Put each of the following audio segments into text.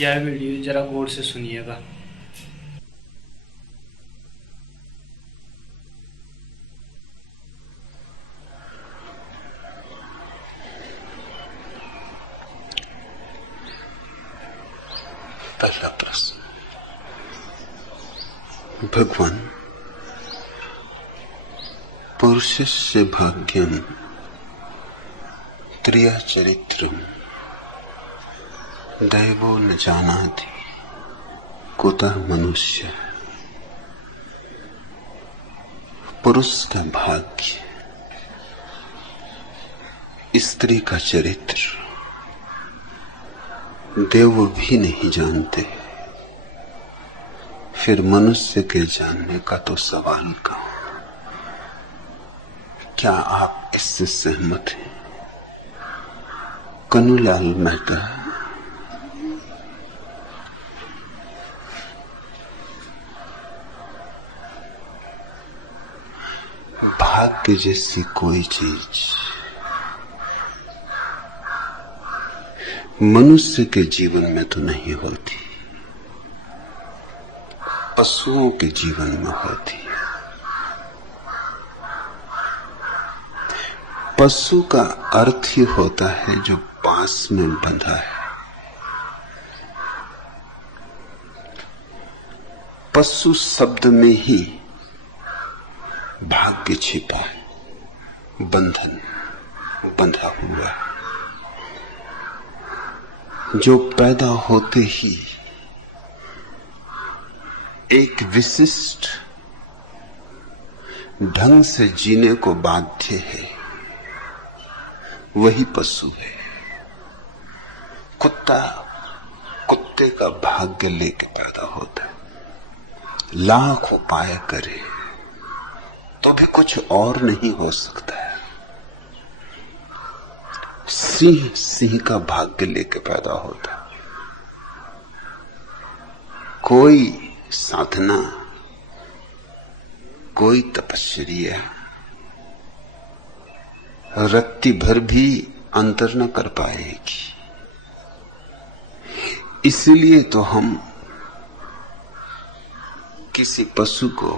यह वीडियो जरा गौर से सुनिएगा। पहला प्रश्न, भगवान पुरुषस्य भाग्यम त्रिया चरित्रम दैवो न जानाति कुतः मनुष्य। पुरुष का भाग्य, स्त्री का चरित्र देव भी नहीं जानते, फिर मनुष्य के जानने का तो सवाल कहां। क्या आप इससे सहमत हैं? कन्हूलाल मेहता। भाग्य जैसी कोई चीज मनुष्य के जीवन में तो नहीं होती, पशुओं के जीवन में होती है। पशु का अर्थ ही होता है जो पास में बंधा है। पशु शब्द में ही भाग्य छिपा है, बंधन, बंधा हुआ है। जो पैदा होते ही एक विशिष्ट ढंग से जीने को बाध्य है, वही पशु है। कुत्ता कुत्ते का भाग्य लेके पैदा होता है, लाख उपाय करे तो भी कुछ और नहीं हो सकता है। सिंह सिंह का भाग्य लेके पैदा होता है। कोई साधना, कोई तपस्या रत्ती भर भी अंतर न कर पाएगी। इसलिए तो हम किसी पशु को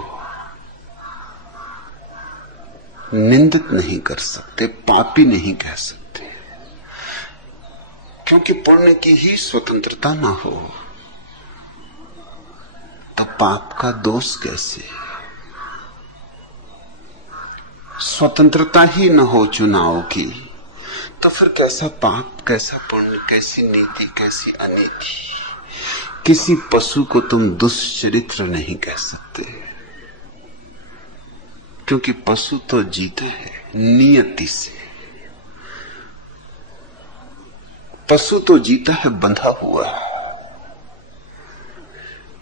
निंदित नहीं कर सकते, पापी नहीं कह सकते, क्योंकि पुण्य की ही स्वतंत्रता ना हो तो पाप का दोष कैसे? स्वतंत्रता ही न हो चुनाव की तो फिर कैसा पाप, कैसा पुण्य, कैसी नीति, कैसी अनीति? किसी पशु को तुम दुष्चरित्र नहीं कह सकते, क्योंकि पशु तो जीते हैं नियति से। पशु तो जीता है बंधा हुआ।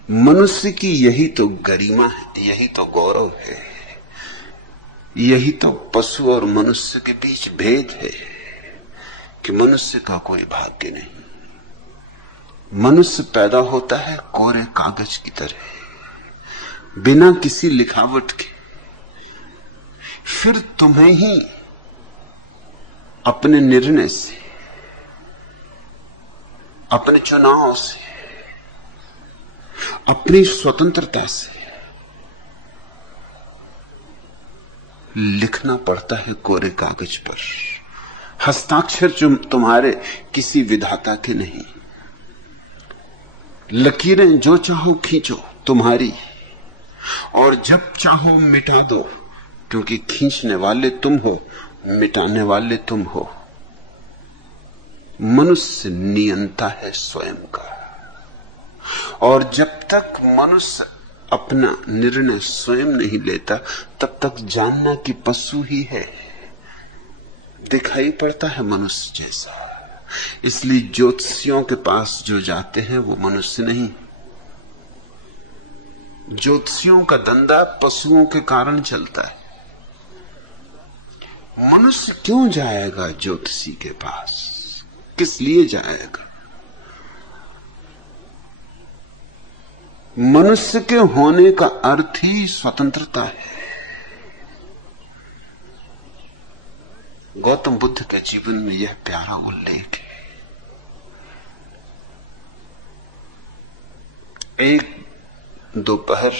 मनुष्य की यही तो गरिमा है, यही तो गौरव है, यही तो पशु और मनुष्य के बीच भेद है कि मनुष्य का कोई भाग्य नहीं। मनुष्य पैदा होता है कोरे कागज की तरह, बिना किसी लिखावट के। फिर तुम्हें ही अपने निर्णय से, अपने चुनाव से, अपनी स्वतंत्रता से लिखना पड़ता है कोरे कागज पर। हस्ताक्षर जो तुम्हारे किसी विधाता के नहीं, लकीरें जो चाहो खींचो तुम्हारी, और जब चाहो मिटा दो, क्योंकि खींचने वाले तुम हो, मिटाने वाले तुम हो। मनुष्य नियंता है स्वयं का, और जब तक मनुष्य अपना निर्णय स्वयं नहीं लेता तब तक जानना कि पशु ही है, दिखाई पड़ता है मनुष्य जैसा। इसलिए ज्योतिषियों के पास जो जाते हैं वो मनुष्य नहीं। ज्योतिषियों का धंधा पशुओं के कारण चलता है। मनुष्य क्यों जाएगा ज्योतिषी के पास? किस लिए जाएगा? मनुष्य के होने का अर्थ ही स्वतंत्रता है। गौतम बुद्ध के जीवन में यह प्यारा उल्लेख है। एक दोपहर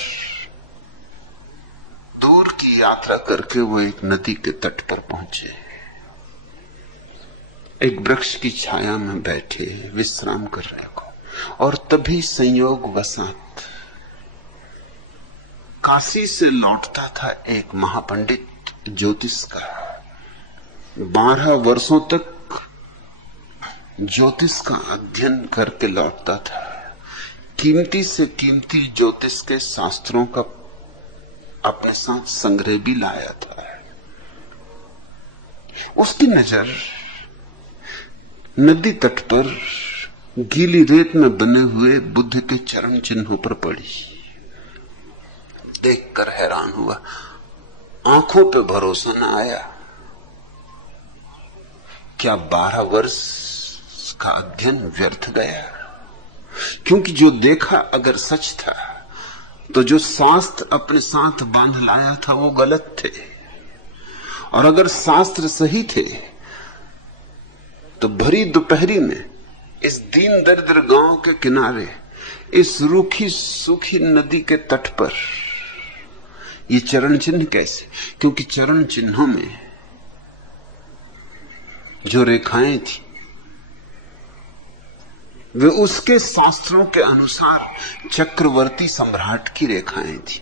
दूर की यात्रा करके वो एक नदी के तट पर पहुंचे। एक वृक्ष की छाया में बैठे विश्राम कर रहे को, और तभी संयोग वसात काशी से लौटता था एक महापंडित ज्योतिष का। 12 वर्षों तक ज्योतिष का अध्ययन करके लौटता था। कीमती से कीमती ज्योतिष के शास्त्रों का अपने साथ संग्रह भी लाया था। उसकी नजर नदी तट पर गीली रेत में बने हुए बुद्ध के चरण चिन्हों पर पड़ी। देखकर हैरान हुआ, आंखों पे भरोसा न आया। क्या 12 वर्ष का अध्ययन व्यर्थ गया? क्योंकि जो देखा अगर सच था तो जो शास्त्र अपने साथ बांध लाया था वो गलत थे, और अगर शास्त्र सही थे तो भरी दोपहरी में इस दीन दरिद्र गांव के किनारे इस रूखी सूखी नदी के तट पर ये चरण चिन्ह कैसे? क्योंकि चरण चिन्हों में जो रेखाएं थी वे उसके शास्त्रों के अनुसार चक्रवर्ती सम्राट की रेखाएं थी।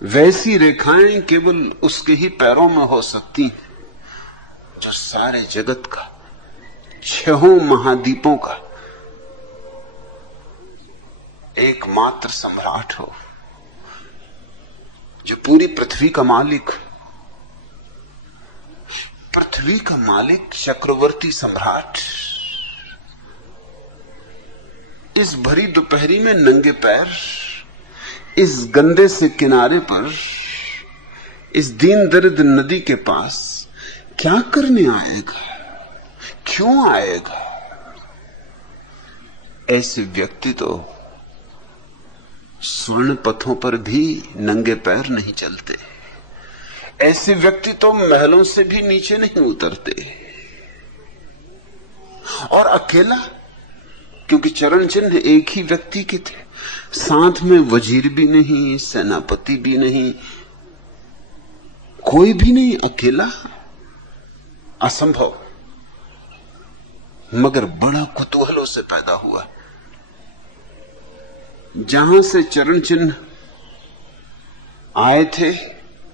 वैसी रेखाएं केवल उसके ही पैरों में हो सकती हैं जो सारे जगत का, 6 महाद्वीपों का एकमात्र सम्राट हो, जो पूरी पृथ्वी का मालिक। पृथ्वी का मालिक चक्रवर्ती सम्राट इस भरी दोपहरी में नंगे पैर इस गंदे से किनारे पर इस दीन दरिद्र नदी के पास क्या करने आएगा? क्यों आएगा? ऐसे व्यक्ति तो स्वर्ण पथों पर भी नंगे पैर नहीं चलते। ऐसे व्यक्ति तो महलों से भी नीचे नहीं उतरते। और अकेला, क्योंकि चरण चिन्ह एक ही व्यक्ति के थे, साथ में वजीर भी नहीं, सेनापति भी नहीं, कोई भी नहीं, अकेला, असंभव। मगर बड़ा कुतूहल से पैदा हुआ। जहां से चरण चिन्ह आए थे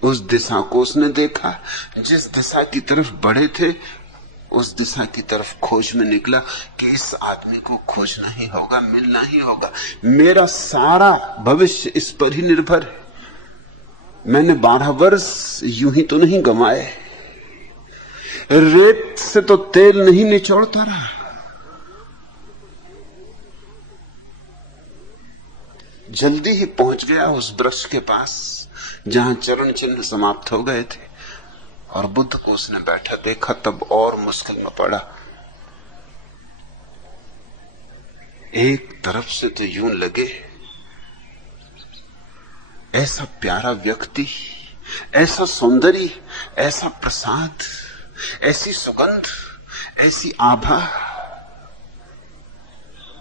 उस दिशा को उसने देखा। जिस दिशा की तरफ बढ़े थे उस दिशा की तरफ खोज में निकला कि इस आदमी को खोजना ही होगा, मिलना ही होगा। मेरा सारा भविष्य इस पर ही निर्भर है। मैंने 12 वर्ष यूं ही तो नहीं गंवाए। रेत से तो तेल नहीं निचोड़ता रहा। जल्दी ही पहुंच गया उस वृक्ष के पास जहां चरण चिन्ह समाप्त हो गए थे, और बुद्ध को उसने बैठा देखा। तब और मुश्किल में पड़ा। एक तरफ से तो यूं लगे ऐसा प्यारा व्यक्ति, ऐसा सौंदर्य, ऐसा प्रसाद, ऐसी सुगंध, ऐसी आभा,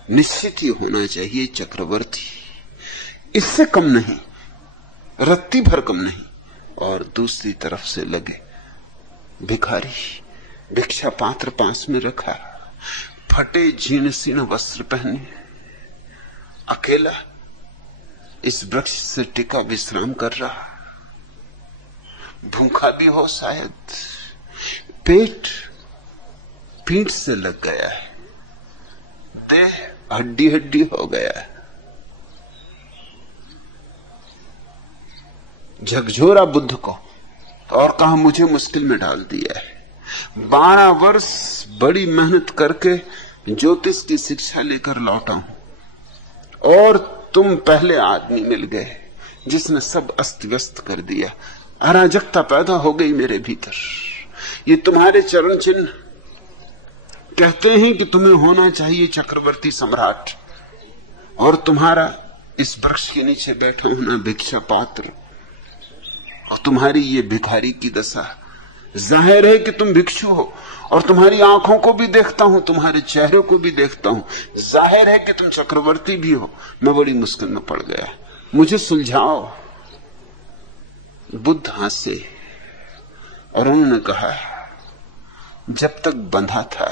निश्चित ही होना चाहिए चक्रवर्ती, इससे कम नहीं, रत्ती भर कम नहीं। और दूसरी तरफ से लगे भिखारी, भिक्षा पात्र पास में रखा, फटे झीण सीण वस्त्र पहने, अकेला इस वृक्ष से टिका विश्राम कर रहा। भूखा भी हो शायद, पेट पीठ से लग गया है, देह हड्डी हड्डी हो गया है। झकझोरा बुद्ध को और कहा मुझे मुश्किल में डाल दिया है। 12 वर्ष बड़ी मेहनत करके ज्योतिष की शिक्षा लेकर लौटा हूं, और तुम पहले आदमी मिल गए जिसने सब अस्त व्यस्त कर दिया। अराजकता पैदा हो गई मेरे भीतर। ये तुम्हारे चरण चिन्ह कहते हैं कि तुम्हें होना चाहिए चक्रवर्ती सम्राट, और तुम्हारा इस वृक्ष के नीचे बैठा होना भिक्षा पात्र, और तुम्हारी ये भिखारी की दशा। जाहिर है कि तुम भिक्षु हो और तुम्हारी आंखों को भी देखता हूं, तुम्हारे चेहरे को भी देखता हूं। जाहिर है कि तुम चक्रवर्ती भी हो। मैं बड़ी मुश्किल में पड़ गया, मुझे सुलझाओ। बुद्ध हंसे और उन्होंने कहा, जब तक बंधा था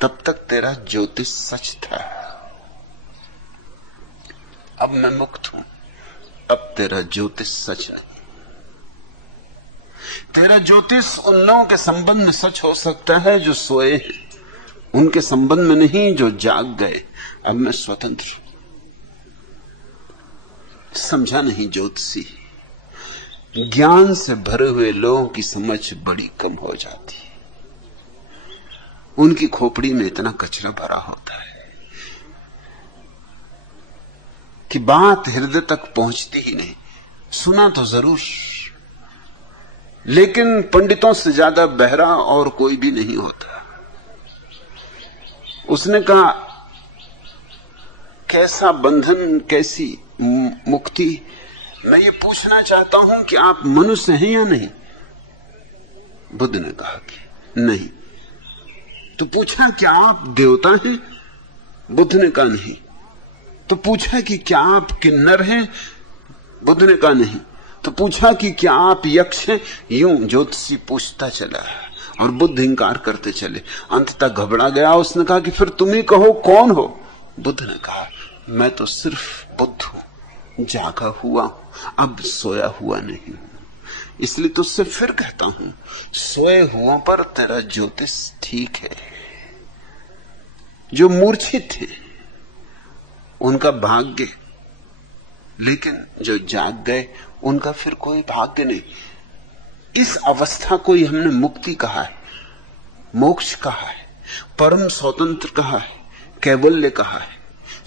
तब तक तेरा ज्योतिष सच था। अब मैं मुक्त हूं, अब तेरा ज्योतिष सच नहीं। तेरा ज्योतिष उन लोगों के संबंध में सच हो सकता है जो सोए हैं, उनके संबंध में नहीं जो जाग गए। अब मैं स्वतंत्र हूं। समझा नहीं ज्योतिषी, ज्ञान से भरे हुए लोगों की समझ बड़ी कम हो जाती है। उनकी खोपड़ी में इतना कचरा भरा होता है कि बात हृदय तक पहुंचती ही नहीं। सुना तो जरूर, लेकिन पंडितों से ज्यादा बहरा और कोई भी नहीं होता। उसने कहा, कैसा बंधन, कैसी मुक्ति। मैं ये पूछना चाहता हूं कि आप मनुष्य हैं या नहीं? बुद्ध ने कहा कि नहीं। तो पूछा, क्या आप देवता हैं? बुद्ध ने कहा नहीं। तो पूछा कि क्या आप किन्नर हैं? बुद्ध ने कहा नहीं। तो पूछा कि क्या आप यक्ष हैं? यूं ज्योतिषी पूछता चला और बुद्ध इंकार करते चले। अंततः घबरा गया। उसने कहा कि फिर तुम ही कहो, कौन हो? बुद्ध ने कहा, मैं तो सिर्फ बुद्ध हूं, जागा हुआ हूं, अब सोया हुआ नहीं हूं। इसलिए तुझसे फिर कहता हूं, सोए हुओं पर तेरा ज्योतिष ठीक है। जो मूर्छित थे उनका भाग्य, लेकिन जो जाग गए उनका फिर कोई भाग्य नहीं। इस अवस्था को ही हमने मुक्ति कहा है, मोक्ष कहा है, परम स्वतंत्र कहा है, कैवल्य कहा है,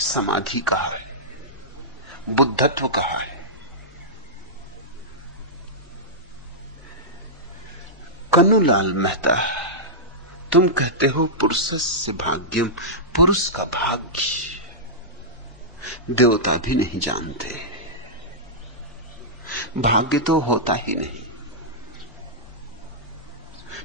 समाधि कहा है, बुद्धत्व कहा है। कन्नूलाल मेहता, तुम कहते हो पुरुषस्य भाग्यम, पुरुष का भाग्य देवता भी नहीं जानते। भाग्य तो होता ही नहीं।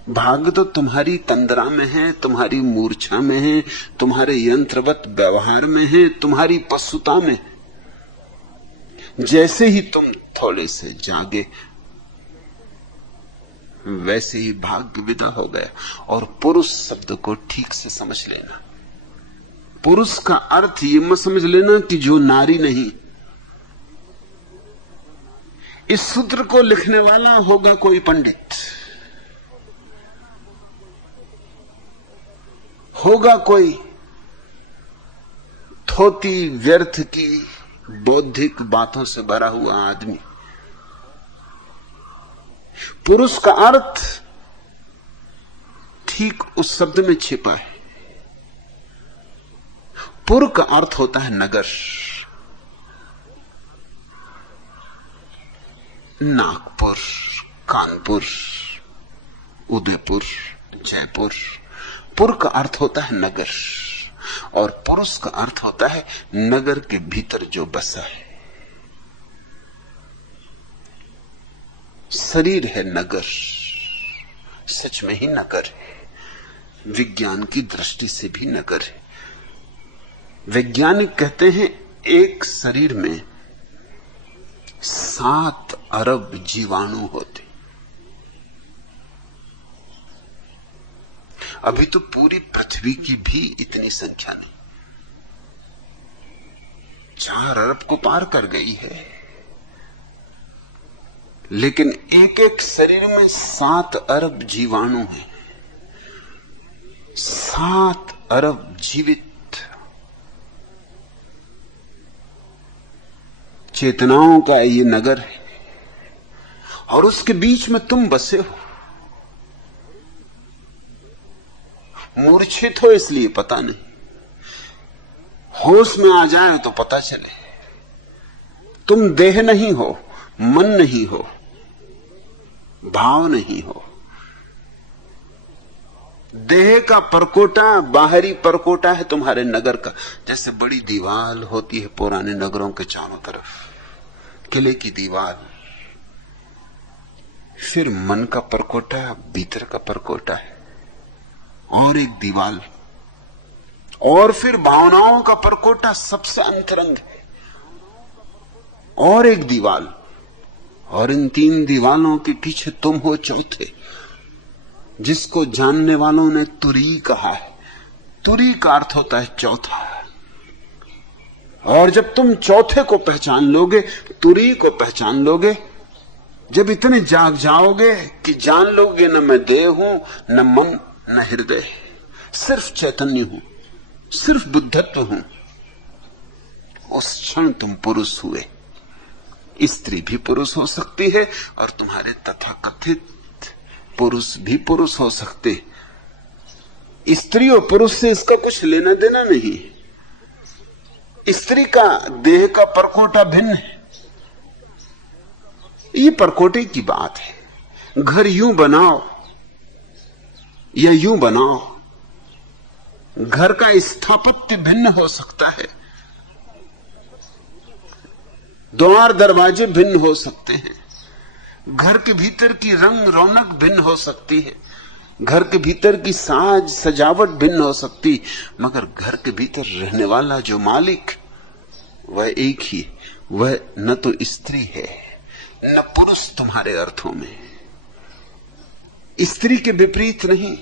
भाग्य तो तुम्हारी तंद्रा में है, तुम्हारी मूर्छा में है, तुम्हारे यंत्रवत व्यवहार में है, तुम्हारी पशुता में। जैसे ही तुम थोड़े से जागे वैसे ही भाग्य विदा हो गया। और पुरुष शब्द को ठीक से समझ लेना। पुरुष का अर्थ ये मत समझ लेना कि जो नारी नहीं। इस सूत्र को लिखने वाला होगा कोई पंडित, होगा कोई थोती व्यर्थ की बौद्धिक बातों से भरा हुआ आदमी। पुरुष का अर्थ ठीक उस शब्द में छिपा है। पुर का अर्थ होता है नगर। नागपुर, कानपुर, उदयपुर, जयपुर। पुर का अर्थ होता है नगर, और पुरुष का अर्थ होता है नगर के भीतर जो बसा है। शरीर है नगर, सच में ही नगर है, विज्ञान की दृष्टि से भी नगर है। वैज्ञानिक कहते हैं एक शरीर में 7 अरब जीवाणु होते। अभी तो पूरी पृथ्वी की भी इतनी संख्या नहीं, 4 अरब को पार कर गई है। लेकिन एक एक शरीर में 7 अरब जीवाणु हैं, 7 अरब जीवित चेतनाओं का ये नगर है। और उसके बीच में तुम बसे हो। मूर्छित हो इसलिए पता नहीं, होश में आ जाए तो पता चले। तुम देह नहीं हो, मन नहीं हो, भाव नहीं हो। देह का परकोटा बाहरी परकोटा है तुम्हारे नगर का। जैसे बड़ी दीवार होती है पुराने नगरों के चारों तरफ, किले की दीवार। फिर मन का परकोटा भीतर का परकोटा है। और एक दीवाल, और फिर भावनाओं का परकोटा सबसे अंतरंग है, और एक दीवाल, और इन तीन दीवालों के पीछे तुम हो चौथे, जिसको जानने वालों ने तुरी कहा है। तुरी का अर्थ होता है चौथा। और जब तुम चौथे को पहचान लोगे, तुरी को पहचान लोगे, जब इतने जाग जाओगे कि जान लोगे न मैं देह हूं, न मन, न हृदय, सिर्फ चैतन्य हूं, सिर्फ बुद्धत्व हूं, उस क्षण तुम पुरुष हुए। स्त्री भी पुरुष हो सकती है और तुम्हारे तथाकथित पुरुष भी पुरुष हो सकते। स्त्री और पुरुष से इसका कुछ लेना देना नहीं। स्त्री का देह का परकोटा भिन्न है, ये परकोटे की बात है। घर यूं बनाओ या यूं बनाओ, घर का स्थापत्य भिन्न हो सकता है, द्वार दरवाजे भिन्न हो सकते हैं, घर के भीतर की रंग रौनक भिन्न हो सकती है, घर के भीतर की साज सजावट भिन्न हो सकती, मगर घर के भीतर रहने वाला जो मालिक वह एक ही, वह न तो स्त्री है न पुरुष तुम्हारे अर्थों में। स्त्री के विपरीत नहीं,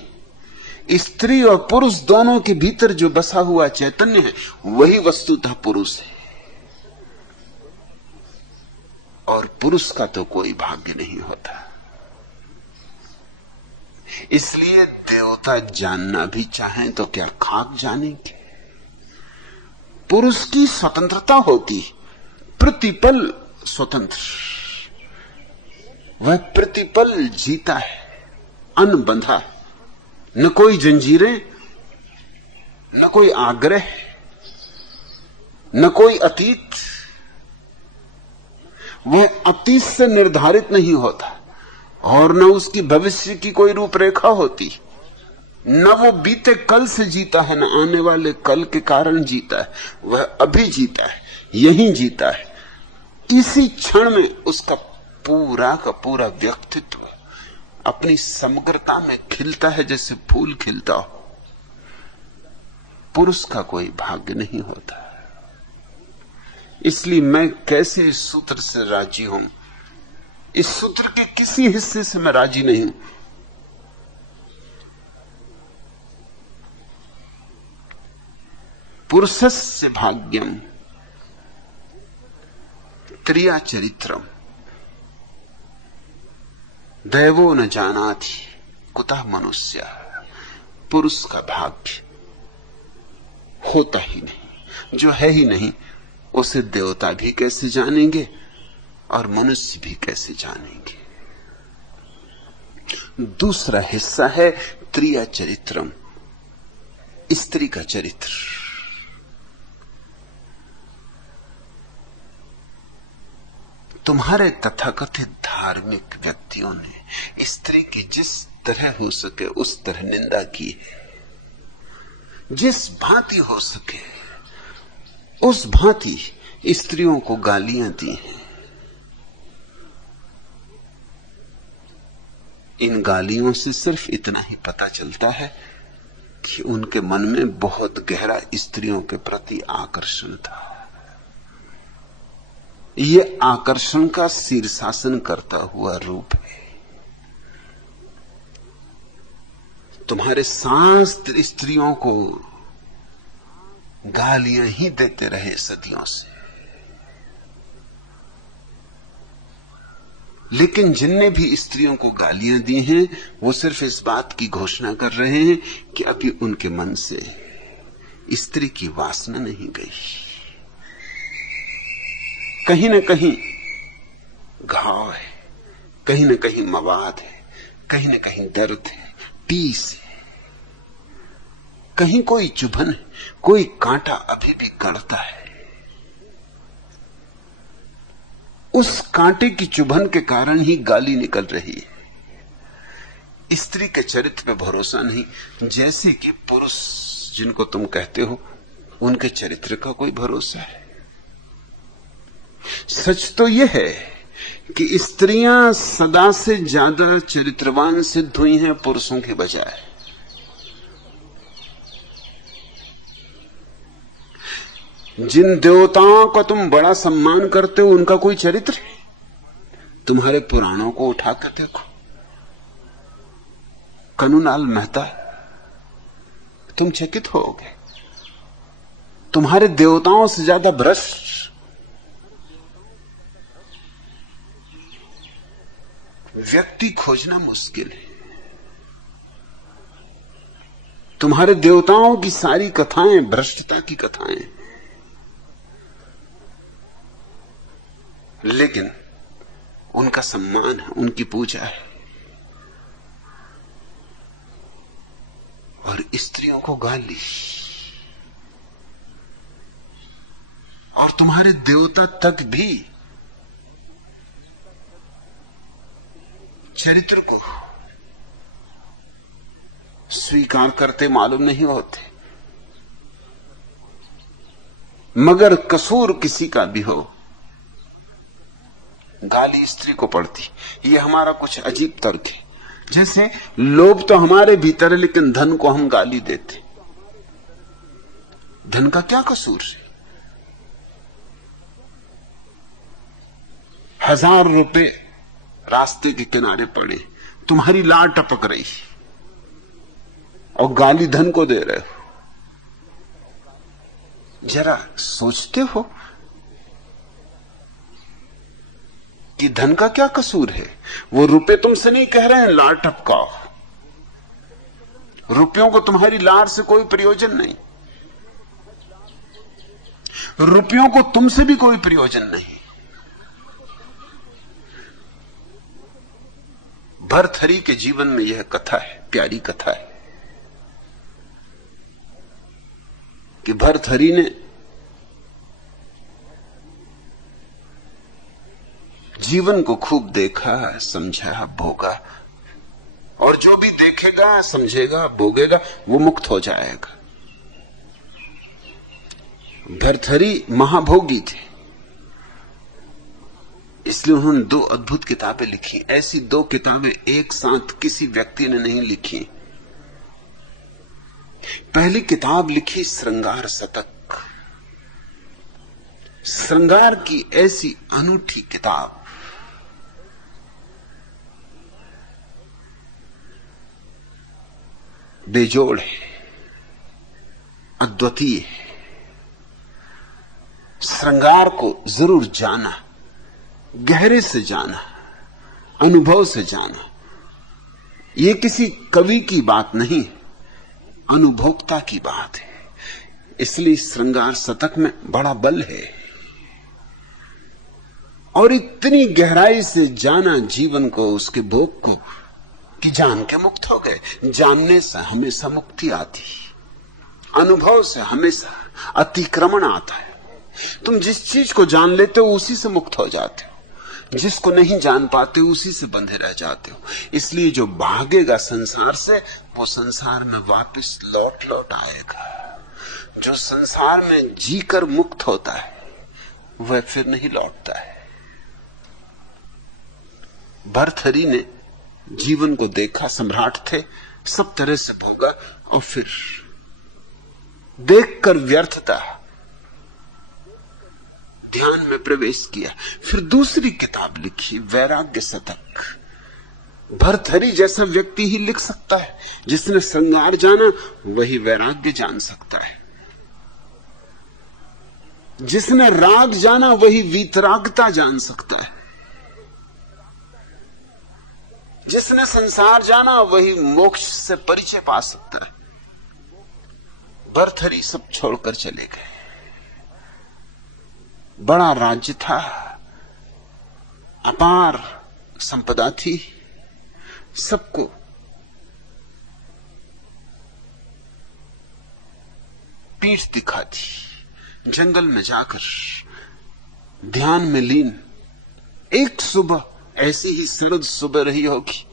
स्त्री और पुरुष दोनों के भीतर जो बसा हुआ चैतन्य है वही वस्तुतः पुरुष है। और पुरुष का तो कोई भाग्य नहीं होता। इसलिए देवता जानना भी चाहें तो क्या खाक जानेंगे। पुरुष की स्वतंत्रता होती, प्रतिपल स्वतंत्र, वह प्रतिपल जीता है अनबंधा, न कोई जंजीरें, न कोई आग्रह, न कोई अतीत। वह अतीत से निर्धारित नहीं होता और न उसकी भविष्य की कोई रूपरेखा होती, न वो बीते कल से जीता है, न आने वाले कल के कारण जीता है। वह अभी जीता है, यहीं जीता है। इसी क्षण में उसका पूरा का पूरा व्यक्तित्व अपनी समग्रता में खिलता है, जैसे फूल खिलता हो। पुरुष का कोई भाग्य नहीं होता। इसलिए मैं कैसे इस सूत्र से राजी हूं, इस सूत्र के किसी हिस्से से मैं राजी नहीं हूं। पुरुषस्य भाग्यम त्रिया चरित्रम दैवो न जानाति कुतः मनुष्य। पुरुष का भाग्य होता ही नहीं, जो है ही नहीं, उसे देवता भी कैसे जानेंगे और मनुष्य भी कैसे जानेंगे। दूसरा हिस्सा है त्रिया चरित्रम, स्त्री का चरित्र। तुम्हारे तथाकथित धार्मिक व्यक्तियों ने स्त्री की जिस तरह हो सके उस तरह निंदा की है, जिस भांति हो सके उस भांति स्त्रियों को गालियां दी हैं। इन गालियों से सिर्फ इतना ही पता चलता है कि उनके मन में बहुत गहरा स्त्रियों के प्रति आकर्षण था। ये आकर्षण का शीर्षासन करता हुआ रूप है। तुम्हारे शास्त्र स्त्रियों को गालियां ही देते रहे सदियों से, लेकिन जिनने भी स्त्रियों को गालियां दी हैं वो सिर्फ इस बात की घोषणा कर रहे हैं कि अभी उनके मन से स्त्री की वासना नहीं गई। कहीं न कहीं घाव है, कहीं न कहीं मवाद है, कहीं न कहीं दर्द है, टीस है, कहीं कोई चुभन है, कोई कांटा अभी भी गड़ता है। उस कांटे की चुभन के कारण ही गाली निकल रही है। स्त्री के चरित्र पे भरोसा नहीं, जैसे कि पुरुष जिनको तुम कहते हो उनके चरित्र का कोई भरोसा है। सच तो यह है कि स्त्रियां सदा से ज्यादा चरित्रवान सिद्ध हुई हैं पुरुषों के बजाय। जिन देवताओं का तुम बड़ा सम्मान करते हो उनका कोई चरित्र है? तुम्हारे पुराणों को उठाकर देखो, कनुलाल मेहता, तुम चकित होगे। तुम्हारे देवताओं से ज्यादा भ्रष्ट व्यक्ति खोजना मुश्किल है। तुम्हारे देवताओं की सारी कथाएं भ्रष्टता की कथाएं, लेकिन उनका सम्मान है, उनकी पूजा है। और स्त्रियों को गाली, और तुम्हारे देवता तक भी चरित्र को स्वीकार करते मालूम नहीं होते। मगर कसूर किसी का भी हो, गाली स्त्री को पड़ती। ये हमारा कुछ अजीब तर्क है। जैसे लोभ तो हमारे भीतर है, लेकिन धन को हम गाली देते। धन का क्या कसूर है? 1000 रुपए रास्ते के किनारे पड़े, तुम्हारी लार टपक रही और गाली धन को दे रहे हो। जरा सोचते हो कि धन का क्या कसूर है? वो रुपए तुमसे नहीं कह रहे हैं लार टपकाओ। रुपयों को तुम्हारी लार से कोई प्रयोजन नहीं, रुपयों को तुमसे भी कोई प्रयोजन नहीं। भरथरी के जीवन में यह कथा है, प्यारी कथा है कि भरथरी ने जीवन को खूब देखा, समझा, भोगा, और जो भी देखेगा, समझेगा, भोगेगा, वो मुक्त हो जाएगा। भरथरी महाभोगी थे, इसलिए उन्होंने 2 अद्भुत किताबें लिखी। ऐसी 2 किताबें एक साथ किसी व्यक्ति ने नहीं लिखी। पहली किताब लिखी श्रृंगार शतक। श्रृंगार की ऐसी अनूठी किताब, बेजोड़ है, अद्वितीय है। श्रृंगार को जरूर जाना, गहरे से जाना, अनुभव से जाना। यह किसी कवि की बात नहीं, अनुभोक्ता की बात है। इसलिए श्रृंगार शतक में बड़ा बल है। और इतनी गहराई से जाना जीवन को, उसके भोग को, कि जान के मुक्त हो गए। जानने से हमेशा मुक्ति आती, अनुभव से हमेशा अतिक्रमण आता है। तुम जिस चीज को जान लेते हो उसी से मुक्त हो जाते हो, जिसको नहीं जान पाते उसी से बंधे रह जाते हो। इसलिए जो भागेगा संसार से, वो संसार में वापस लौट लौट आएगा। जो संसार में जीकर मुक्त होता है, वह फिर नहीं लौटता है। भरथरी ने जीवन को देखा, सम्राट थे, सब तरह से भोगा, और फिर देखकर व्यर्थता, ध्यान में प्रवेश किया। फिर दूसरी किताब लिखी, वैराग्य शतक। भरथरी जैसा व्यक्ति ही लिख सकता है। जिसने श्रृंगार जाना वही वैराग्य जान सकता है। जिसने राग जाना वही वीतरागता जान सकता है। जिसने संसार जाना वही मोक्ष से परिचय पा सकता है। भरथरी सब छोड़कर चले गए। बड़ा राज्य था, अपार संपदा थी, सबको पीठ दिखा दी। जंगल में जाकर ध्यान में लीन, एक सुबह ऐसी ही सर्द सुबह रही होगी,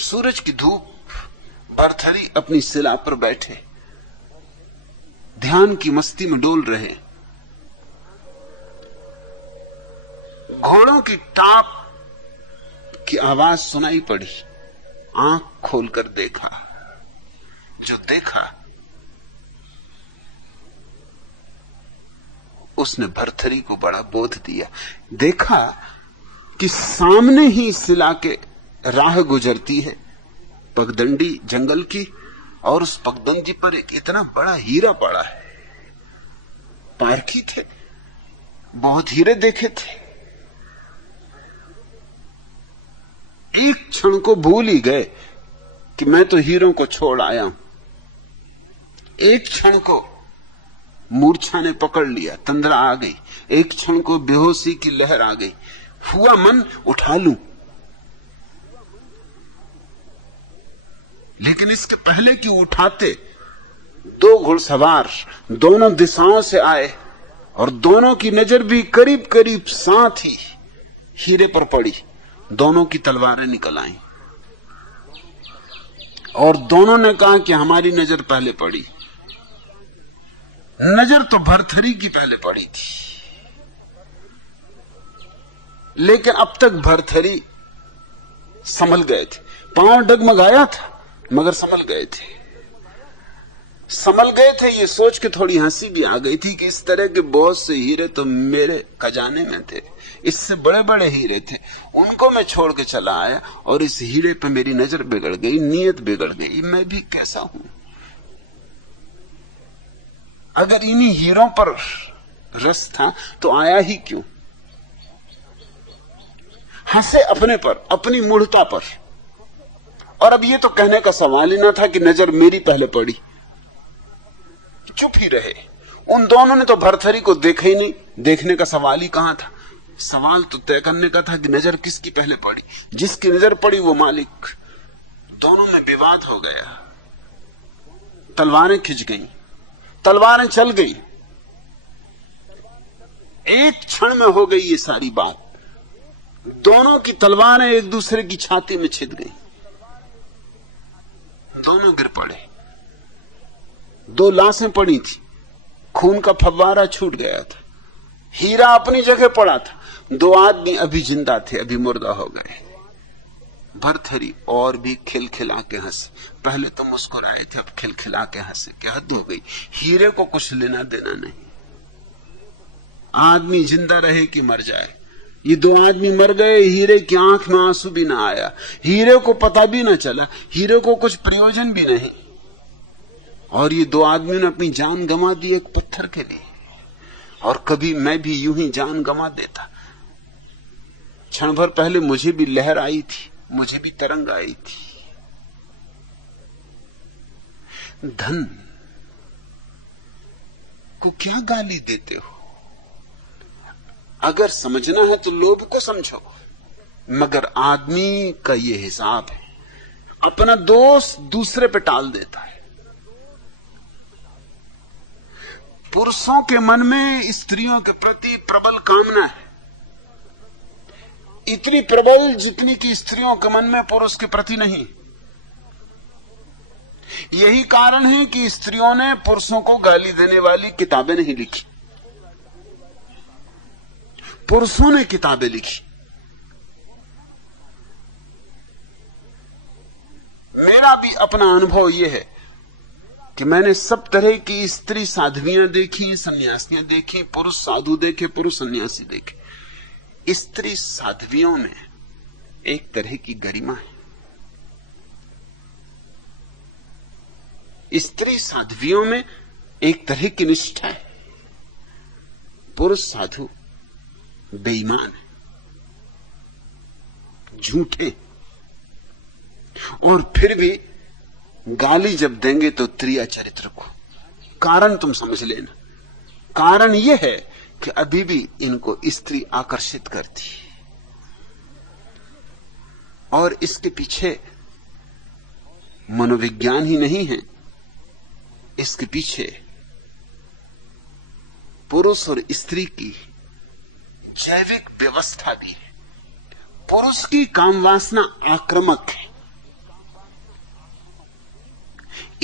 सूरज की धूप, भरथरी अपनी शिला पर बैठे, ध्यान की मस्ती में डोल रहे। घोड़ों की टाप की आवाज सुनाई पड़ी। आंख खोलकर देखा। जो देखा उसने भरथरी को बड़ा बोध दिया। देखा कि सामने ही सिला के राह गुजरती है पगडंडी जंगल की, और उस पगडंडी पर एक इतना बड़ा हीरा पड़ा है। पारखी थे, बहुत हीरे देखे थे, एक क्षण को भूल ही गए कि मैं तो हीरों को छोड़ आया हूं। एक क्षण को मूर्छा ने पकड़ लिया, तंद्रा आ गई, एक क्षण को बेहोशी की लहर आ गई। हुआ मन उठा लूं, लेकिन इसके पहले कि उठाते, दो घुड़सवार दोनों दिशाओं से आए और दोनों की नजर भी करीब करीब साथ ही हीरे पर पड़ी। दोनों की तलवारें निकल आईं और दोनों ने कहा कि हमारी नजर पहले पड़ी। नजर तो भरथरी की पहले पड़ी थी, लेकिन अब तक भरथरी संभल गए थे। पांव डगमगाया था मगर संभल गए थे। संभल गए थे ये सोच के थोड़ी हंसी भी आ गई थी कि इस तरह के बहुत से हीरे तो मेरे खजाने में थे, इससे बड़े बड़े हीरे थे, उनको मैं छोड़ के चला आया और इस हीरे पे मेरी नजर बिगड़ गई, नीयत बिगड़ गई। मैं भी कैसा हूं, अगर इन्हीं हीरों पर रस था तो आया ही क्यों। हंसे अपने पर, अपनी मूढ़ता पर। और अब ये तो कहने का सवाल ही ना था कि नजर मेरी पहले पड़ी। चुप ही रहे। उन दोनों ने तो भरथरी को देखा ही नहीं, देखने का सवाल ही कहां था। सवाल तो तय करने का था कि नजर किसकी पहले पड़ी। जिसकी नजर पड़ी वो मालिक। दोनों में विवाद हो गया, तलवारें खिंच गईं, तलवारें चल गईं। एक क्षण में हो गई ये सारी बात। दोनों की तलवारें एक दूसरे की छाती में छिद गईं, दोनों गिर पड़े। दो लाशें पड़ी थी, खून का फव्वारा छूट गया था, हीरा अपनी जगह पड़ा था, दो आदमी अभी जिंदा थे, अभी मुर्दा हो गए। भरथरी और भी खिलखिला के हंसे। पहले तो मुस्कुराए थे, अब खिलखिला के हंसे। क्या हद हो गई, हीरे को कुछ लेना देना नहीं। आदमी जिंदा रहे कि मर जाए, ये दो आदमी मर गए, हीरे की आंख में आंसू भी ना आया, हीरे को पता भी ना चला, हीरे को कुछ प्रयोजन भी नहीं। और ये दो आदमियों ने अपनी जान गंवा दी एक पत्थर के लिए। और कभी मैं भी यूं ही जान गंवा देता। क्षण भर पहले मुझे भी लहर आई थी, मुझे भी तरंग आई थी। धन को क्या गाली देते हो? अगर समझना है तो लोभ को समझो, मगर आदमी का ये हिसाब है, अपना दोष दूसरे पे टाल देता है। पुरुषों के मन में स्त्रियों के प्रति प्रबल कामना है, इतनी प्रबल जितनी कि स्त्रियों के मन में पुरुष के प्रति नहीं। यही कारण है कि स्त्रियों ने पुरुषों को गाली देने वाली किताबें नहीं लिखी, पुरुषों ने किताबें लिखी। मेरा भी अपना अनुभव यह है कि मैंने सब तरह की स्त्री साध्वियां देखी, सन्यासियां देखी, पुरुष साधु देखे, पुरुष सन्यासी देखे। स्त्री साध्वियों में एक तरह की गरिमा है, स्त्री साध्वियों में एक तरह की निष्ठा है। पुरुष साधु बेईमान है, झूठे, और फिर भी गाली जब देंगे तो त्रिया चरित्र को। कारण तुम समझ लेना, कारण यह है कि अभी भी इनको स्त्री आकर्षित करती, और इसके पीछे मनोविज्ञान ही नहीं है, इसके पीछे पुरुष और स्त्री की जैविक व्यवस्था भी है। पुरुष की काम वासना आक्रामक है,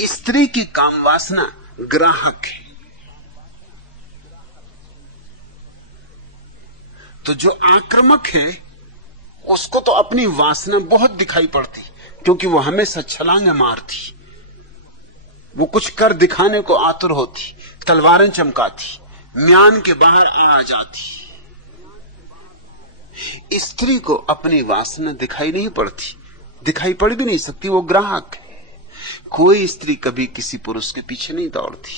स्त्री की काम वासना ग्राहक है। तो जो आक्रामक है उसको तो अपनी वासना बहुत दिखाई पड़ती, क्योंकि वो हमेशा छलांगे मारती, वो कुछ कर दिखाने को आतुर होती, तलवारें चमकाती। म्यान के बाहर आ जाती। स्त्री को अपनी वासना दिखाई नहीं पड़ती, दिखाई पड़ भी नहीं सकती, वो ग्राहक है। कोई स्त्री कभी किसी पुरुष के पीछे नहीं दौड़ती,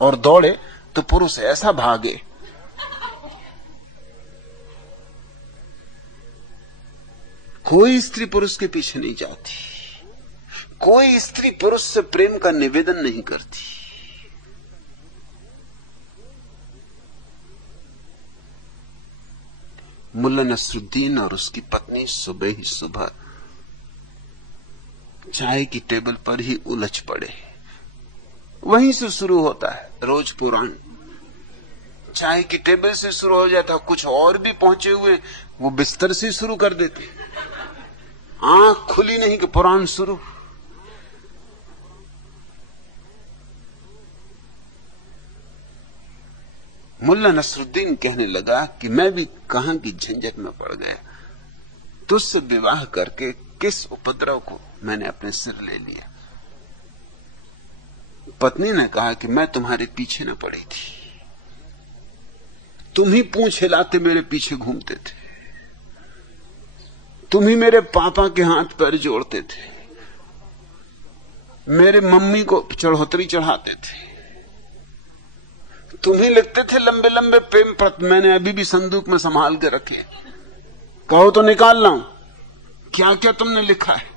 और दौड़े तो पुरुष ऐसा भागे। कोई स्त्री पुरुष के पीछे नहीं जाती, कोई स्त्री पुरुष से प्रेम का निवेदन नहीं करती। मुल्ला नसरुद्दीन और उसकी पत्नी सुबह ही सुबह चाय की टेबल पर ही उलझ पड़े। वहीं से शुरू होता है रोज पुराण, चाय की टेबल से शुरू हो जाता। कुछ और भी पहुंचे हुए वो बिस्तर से शुरू कर देते, आंख खुली नहीं कि पुराण शुरू। मुल्ला नसरुद्दीन कहने लगा कि मैं भी कहां की झंझट में पड़ गया, तुझसे विवाह करके किस उपद्रव को मैंने अपने सिर ले लिया। पत्नी ने कहा कि मैं तुम्हारे पीछे न पड़ी थी, तुम ही पूंछ हिलाते मेरे पीछे घूमते थे, तुम ही मेरे पापा के हाथ पैर जोड़ते थे, मेरे मम्मी को चढ़ोतरी चढ़ाते थे, तुम ही लिखते थे लंबे लंबे प्रेम पत्र, मैंने अभी भी संदूक में संभाल के रखे, कहो तो निकाल लाऊं। क्या क्या तुमने लिखा है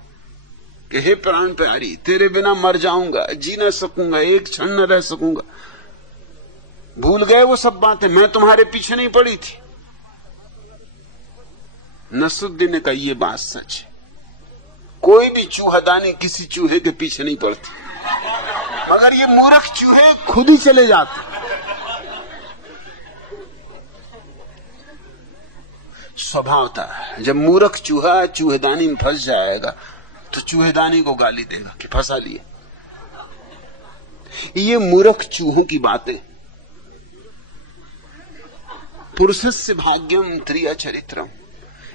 कि हे प्राण प्यारी, तेरे बिना मर जाऊंगा, जी ना सकूंगा, एक क्षण न रह सकूंगा। भूल गए वो सब बातें, मैं तुम्हारे पीछे नहीं पड़ी थी। नसरुद्दीन ने कहा ये बात सच है, कोई भी चूहादानी किसी चूहे के पीछे नहीं पड़ती, मगर ये मूर्ख चूहे खुद ही चले जाते। स्वभाव था, जब मूर्ख चूहा चूहेदानी में फंस जाएगा तो चूहेदानी को गाली देगा कि फंसा लिए। ये मूर्ख चूहों की बातें। पुरुषस्य भाग्यम त्रिया चरित्रम,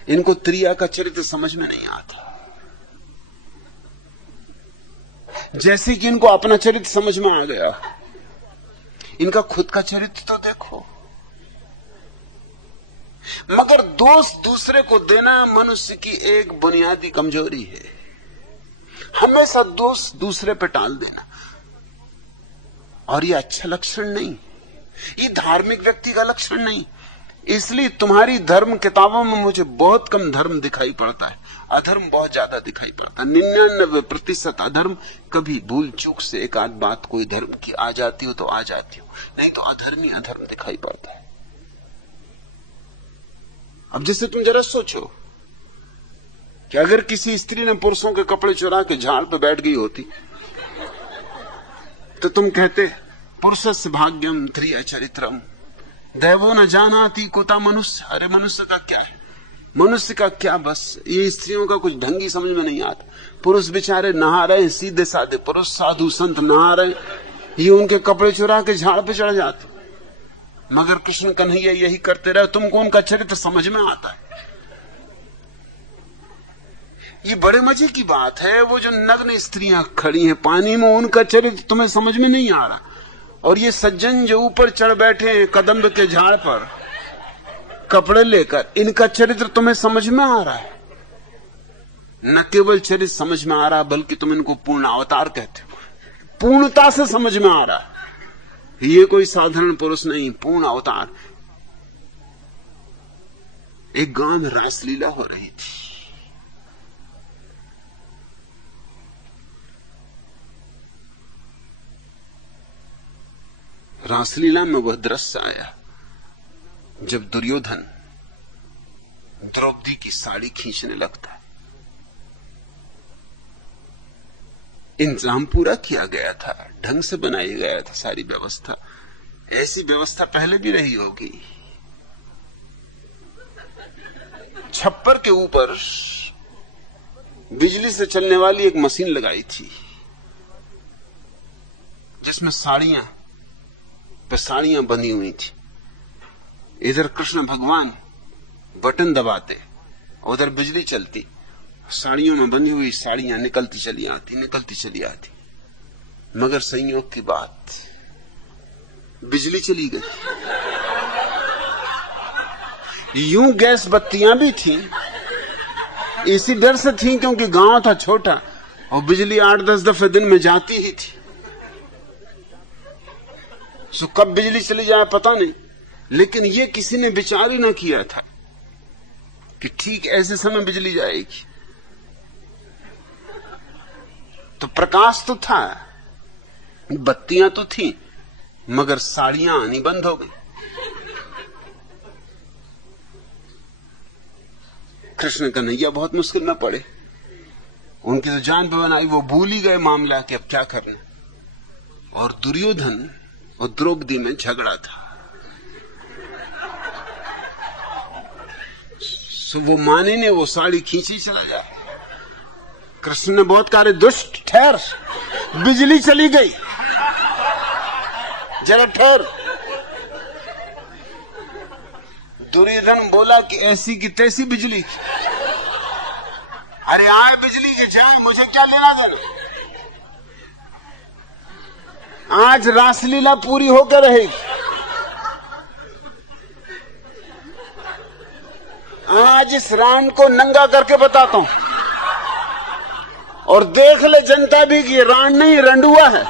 इनको त्रिया का चरित्र समझ में नहीं आता। जैसे कि इनको अपना चरित्र समझ में आ गया, इनका खुद का चरित्र तो देखो। मगर दोष दूसरे को देना मनुष्य की एक बुनियादी कमजोरी है, हमेशा दोष दूसरे पे टाल देना। और ये अच्छा लक्षण नहीं, ये धार्मिक व्यक्ति का लक्षण नहीं। इसलिए तुम्हारी धर्म किताबों में मुझे बहुत कम धर्म दिखाई पड़ता है, अधर्म बहुत ज्यादा दिखाई पड़ता है। 99% अधर्म, कभी भूल चूक से एक आध बात कोई धर्म की आ जाती हो तो आ जाती हो, नहीं तो अधर्म ही अधर्म दिखाई पड़ता है। अब जैसे तुम जरा सोचो कि अगर किसी स्त्री ने पुरुषों के कपड़े चुरा के झाड़ पे बैठ गई होती तो तुम कहते पुरुषस्य भाग्यम त्रिया चरित्रम दैवो न जानाति कोता मनुष्य। अरे मनुष्य का क्या है, मनुष्य का क्या, बस ये स्त्रियों का कुछ ढंग ही समझ में नहीं आता। पुरुष बेचारे नहा रहे, सीधे साधे पुरुष साधु संत नहा रहे, ये उनके कपड़े चुरा के झाड़ पे चढ़ जाते। मगर कृष्ण कन्हैया यही करते रहे, तुमको उनका चरित्र समझ में आता है। ये बड़े मजे की बात है, वो जो नग्न स्त्रियां खड़ी हैं पानी में, उनका चरित्र तुम्हें समझ में नहीं आ रहा। और ये सज्जन जो ऊपर चढ़ बैठे हैं कदम्ब के झाड़ पर कपड़े लेकर, इनका चरित्र तुम्हें समझ में आ रहा है। न केवल चरित्र समझ में आ रहा, बल्कि तुम इनको पूर्ण अवतार कहते हो, पूर्णता से समझ में आ रहा। ये कोई साधारण पुरुष नहीं, पूर्ण अवतार। एक गांव में रासलीला हो रही थी। रासलीला में वह दृश्य आया जब दुर्योधन द्रौपदी की साड़ी खींचने लगता है। इंतजाम पूरा किया गया था, ढंग से बनाई गया था सारी व्यवस्था। ऐसी व्यवस्था पहले भी रही होगी। छप्पर के ऊपर बिजली से चलने वाली एक मशीन लगाई थी जिसमें साड़ियां बंधी हुई थी। इधर कृष्ण भगवान बटन दबाते, उधर बिजली चलती, साड़ियों में बंधी हुई साड़ियां निकलती चली आती। मगर संयोग की बात, बिजली चली गई। यूं गैस बत्तियां भी थी, इसी डर से थी क्योंकि गांव था छोटा और बिजली 8-10 दफे दिन में जाती ही थी। सो कब बिजली चली जाए पता नहीं, लेकिन ये किसी ने विचार ही ना किया था कि ठीक ऐसे समय बिजली जाएगी। तो प्रकाश तो था, बत्तियां तो थी, मगर साड़ियां आनी बंद हो गई। कृष्ण कन्हैया बहुत मुश्किल में पड़े, उनकी तो जान पे बनाई, वो भूल ही गए मामला कि अब क्या करना। और दुर्योधन और द्रौपदी में झगड़ा था। सो वो माने ने वो साड़ी खींची चला जा। कृष्ण ने बहुत कहा, दुष्ट ठहर, बिजली चली गई, जरा ठहर। दुर्योधन बोला कि ऐसी की तैसी बिजली, अरे आए बिजली के जाए, मुझे क्या लेना देना। आज रासलीला पूरी होकर रहेगी, आज इस राम को नंगा करके बताता हूं, और देख ले जनता भी कि रान नहीं रंडुआ है।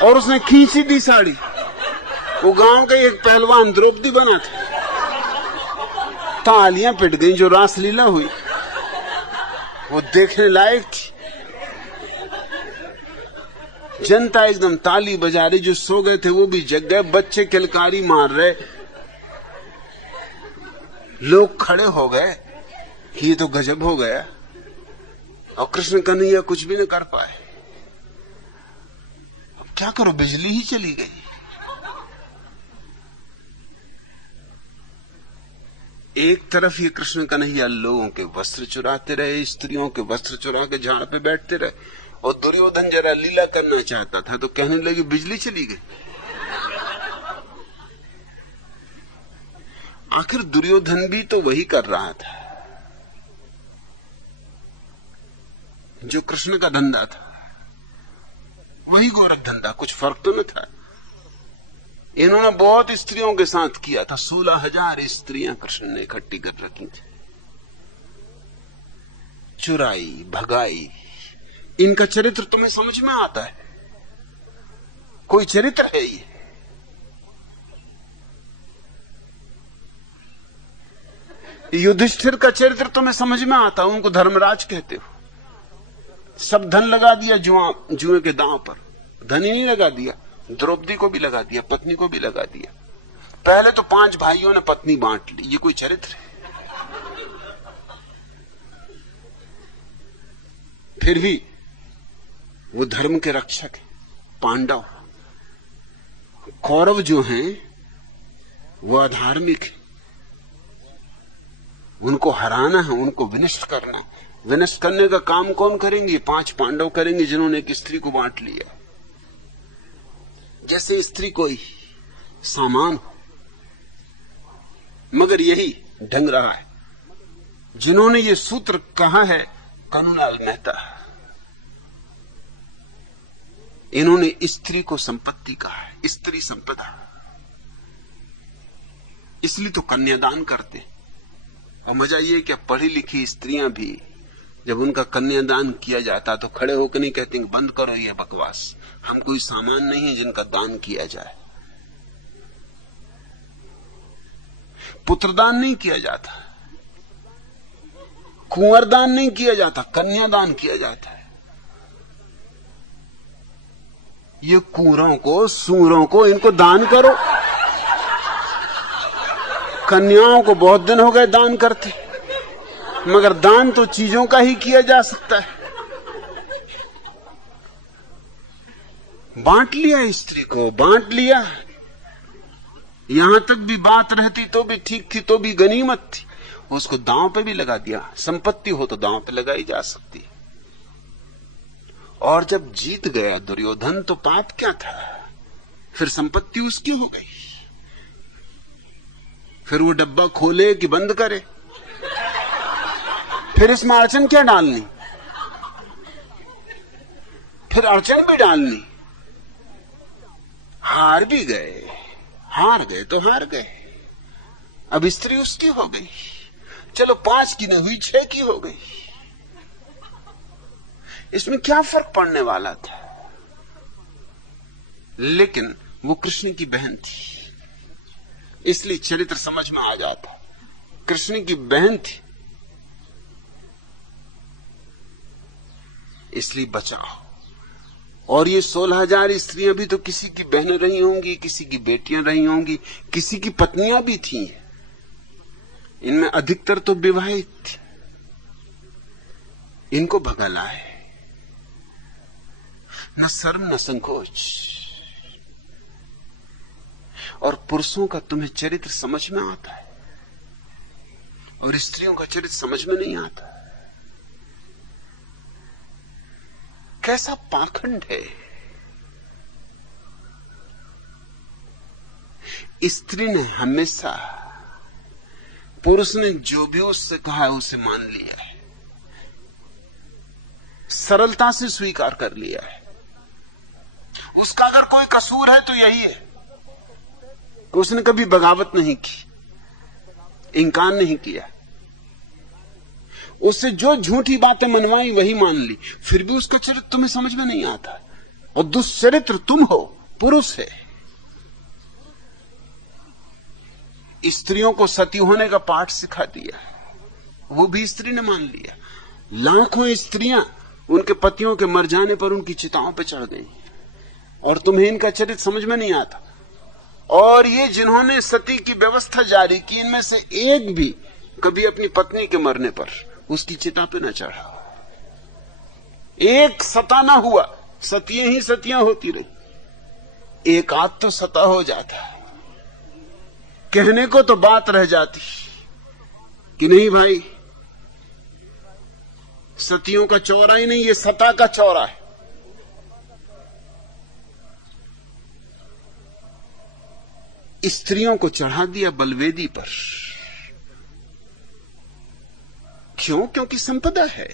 और उसने खींची दी साड़ी। वो गांव का एक पहलवान द्रौपदी बना था, तालियां पिट गई। जो रासलीला हुई वो देखने लायक थी। जनता एकदम ताली बजा रही, जो सो गए थे वो भी जग गए, बच्चे किलकारी मार रहे, लोग खड़े हो गए कि ये तो गजब हो गया। और कृष्ण कन्हैया कुछ भी न कर पाए। अब क्या करो, बिजली ही चली गई। एक तरफ ये कृष्ण कन्हैया लोगों के वस्त्र चुराते रहे, स्त्रियों के वस्त्र चुरा के झाड़ पे बैठते रहे, और दुर्योधन जरा लीला करना चाहता था तो कहने लगे बिजली चली गई। आखिर दुर्योधन भी तो वही कर रहा था जो कृष्ण का धंधा था, वही गोरख धंधा, कुछ फर्क तो न था। इन्होंने बहुत स्त्रियों के साथ किया था, 16,000 स्त्रियां कृष्ण ने इकट्ठी कर रखी थी, चुराई भगाई। इनका चरित्र तुम्हें समझ में आता है? कोई चरित्र है ये? युधिष्ठिर का चरित्र तुम्हें समझ में आता? उनको धर्मराज कहते हो। सब धन लगा दिया जुए के दांव पर। धन ही नहीं लगा दिया, द्रौपदी को भी लगा दिया, पत्नी को भी लगा दिया। पहले तो 5 भाइयों ने पत्नी बांट ली। ये कोई चरित्र है? फिर भी वो धर्म के रक्षक हैं। पांडव, कौरव जो हैं वो अधार्मिक है। उनको हराना है, उनको विनष्ट करना। विनष्ट करने का काम कौन करेंगे? 5 पांडव करेंगे जिन्होंने एक स्त्री को बांट लिया। जैसे स्त्री कोई सामान हो। मगर यही ढंग रहा है। जिन्होंने ये सूत्र कहा है कनुलाल मेहता, इन्होंने स्त्री को संपत्ति कहा है, स्त्री संपदा। इसलिए तो कन्यादान करते। और मजा ये कि पढ़ी लिखी स्त्रियां भी जब उनका कन्यादान किया जाता तो खड़े होकर नहीं कहती बंद करो ये बकवास, हम कोई सामान नहीं है जिनका दान किया जाए। पुत्रदान नहीं किया जाता, कुंवर दान नहीं किया जाता, कन्यादान किया जाता है। ये कुंवरों को, सूरों को, इनको दान करो। कन्याओं को बहुत दिन हो गए दान करते, मगर दान तो चीजों का ही किया जा सकता है। बांट लिया स्त्री को, बांट लिया। यहां तक भी बात रहती तो भी ठीक थी, तो भी गनीमत थी। उसको दांव पे भी लगा दिया। संपत्ति हो तो दांव पे लगाई जा सकती। और जब जीत गया दुर्योधन तो पाप क्या था? फिर संपत्ति उसकी हो गई। फिर वो डब्बा खोले कि बंद करे? फिर इसमें अड़चन क्या डालनी? फिर अड़चन भी डालनी। हार भी गए, हार गए तो हार गए। अब स्त्री उसकी हो गई, चलो 5 की नहीं हुई 6 की हो गई, इसमें क्या फर्क पड़ने वाला था। लेकिन वो कृष्ण की बहन थी, इसलिए चरित्र समझ में आ जाता। कृष्ण की बहन थी, इसलिए बचाओ। और ये 16,000 स्त्रियां भी तो किसी की बहनें रही होंगी, किसी की बेटियां रही होंगी, किसी की पत्नियां भी थी। इनमें अधिकतर तो विवाहित थी। इनको भगा लाए, न शर्म न संकोच। और पुरुषों का तुम्हें चरित्र समझ में आता है और स्त्रियों का चरित्र समझ में नहीं आता। कैसा पाखंड है। स्त्री ने हमेशा पुरुष ने जो भी उससे कहा है उसे मान लिया है, सरलता से स्वीकार कर लिया है। उसका अगर कोई कसूर है तो यही है कि उसने कभी बगावत नहीं की, इनकार नहीं किया। उससे जो झूठी बातें मनवाई वही मान ली, फिर भी उसका चरित्र तुम्हें समझ में नहीं आता। और दुष्चरित्र तुम हो, पुरुष है। स्त्रियों को सती होने का पाठ सिखा दिया, वो भी स्त्री ने मान लिया। लाखों स्त्रियां उनके पतियों के मर जाने पर उनकी चिताओं पर चढ़ गई, और तुम्हें इनका चरित्र समझ में नहीं आता। और ये जिन्होंने सती की व्यवस्था जारी की, इनमें से एक भी कभी अपनी पत्नी के मरने पर उसकी चिता पे न चढ़ा। एक सता ना हुआ, सतियां ही सतियां होती रही। एक आध तो सता हो जाता, कहने को तो बात रह जाती कि नहीं भाई, सतियों का चौरा ही नहीं, ये सता का चौरा है। स्त्रियों को चढ़ा दिया बलवेदी पर। क्यों? क्योंकि संपदा है।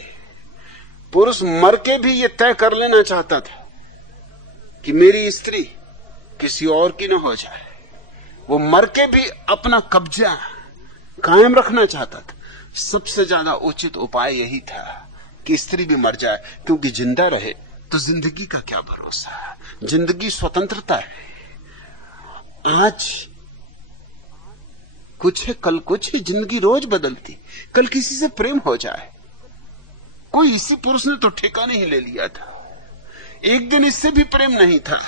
पुरुष मर के भी ये तय कर लेना चाहता था कि मेरी स्त्री किसी और की ना हो जाए। वो मर के भी अपना कब्जा कायम रखना चाहता था। सबसे ज्यादा उचित उपाय यही था कि स्त्री भी मर जाए, क्योंकि जिंदा रहे तो जिंदगी का क्या भरोसा। जिंदगी स्वतंत्रता है। आज कुछ है, कल कुछ है, जिंदगी रोज बदलती। कल किसी से प्रेम हो जाए, कोई इसी पुरुष ने तो ठेका नहीं ले लिया था। एक दिन इससे भी प्रेम नहीं था,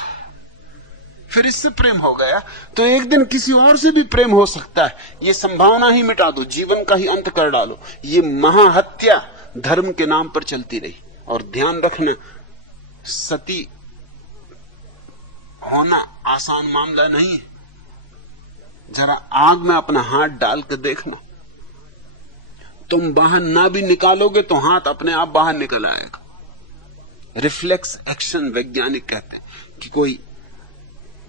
फिर इससे प्रेम हो गया, तो एक दिन किसी और से भी प्रेम हो सकता है। ये संभावना ही मिटा दो, जीवन का ही अंत कर डालो। ये महाहत्या धर्म के नाम पर चलती रही। और ध्यान रखना, सती होना आसान मामला नहीं है। जरा आग में अपना हाथ डाल कर देखना, तुम बाहर ना भी निकालोगे तो हाथ अपने आप बाहर निकल आएगा। रिफ्लेक्स एक्शन वैज्ञानिक कहते हैं कि कोई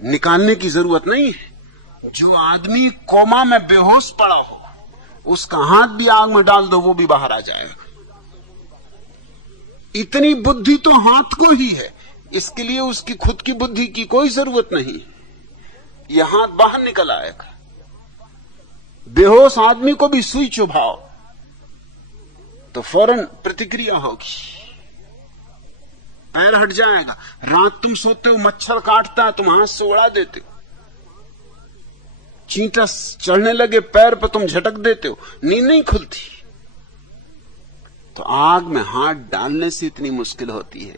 निकालने की जरूरत नहीं है। जो आदमी कोमा में बेहोश पड़ा हो, उसका हाथ भी आग में डाल दो, वो भी बाहर आ जाएगा। इतनी बुद्धि तो हाथ को ही है, इसके लिए उसकी खुद की बुद्धि की कोई जरूरत नहीं। यह हाथ बाहर निकल आएगा। बेहोश आदमी को भी सुई चुभाओ तो फौरन प्रतिक्रिया होगी, पैर हट जाएगा। रात तुम सोते हो, मच्छर काटता है, तुम हाथ से उड़ा देते हो। चींटा चढ़ने लगे पैर पर, तुम झटक देते हो, नींद नहीं खुलती। तो आग में हाथ डालने से इतनी मुश्किल होती है।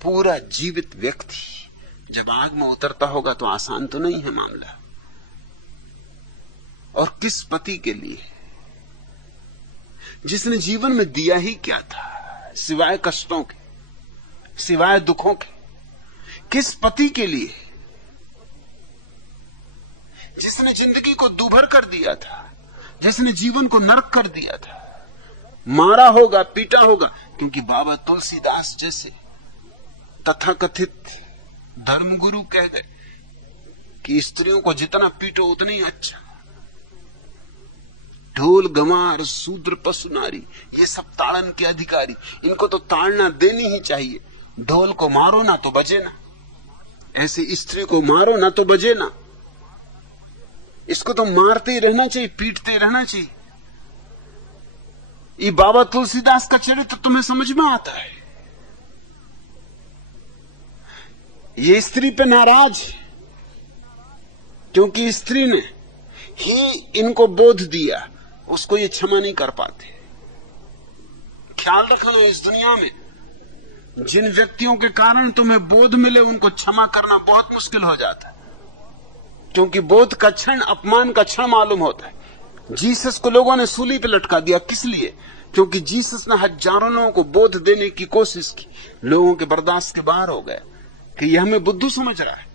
पूरा जीवित व्यक्ति जब आग में उतरता होगा तो आसान तो नहीं है मामला। और किस पति के लिए जिसने जीवन में दिया ही क्या था सिवाय कष्टों के, सिवाय दुखों के? किस पति के लिए जिसने जिंदगी को दूभर कर दिया था, जिसने जीवन को नरक कर दिया था? मारा होगा, पीटा होगा, क्योंकि बाबा तुलसीदास जैसे तथाकथित धर्मगुरु कह गए कि स्त्रियों को जितना पीटो उतना ही अच्छा। ढोल गमार शूद्र पशु नारी, ये सब ताड़न के अधिकारी, इनको तो ताड़ना देनी ही चाहिए। ढोल को मारो ना तो बजे ना, ऐसे स्त्री को मारो ना तो बजे ना। इसको तो मारते ही रहना चाहिए, पीटते ही रहना चाहिए। ये बाबा तुलसीदास का चरित्र तुम्हें समझ में आता है? ये स्त्री पे नाराज है क्योंकि स्त्री ने ही इनको बोध दिया, उसको ये क्षमा नहीं कर पाते। ख्याल रखना, इस दुनिया में जिन व्यक्तियों के कारण तुम्हें बोध मिले उनको क्षमा करना बहुत मुश्किल हो जाता है, क्योंकि बोध का क्षण अपमान का क्षण मालूम होता है। जीसस को लोगों ने सूली पे लटका दिया, किस लिए? क्योंकि जीसस ने हजारों लोगों को बोध देने की कोशिश की, लोगों के बर्दाश्त के बाहर हो गए कि यह हमें बुद्धू समझ रहा है,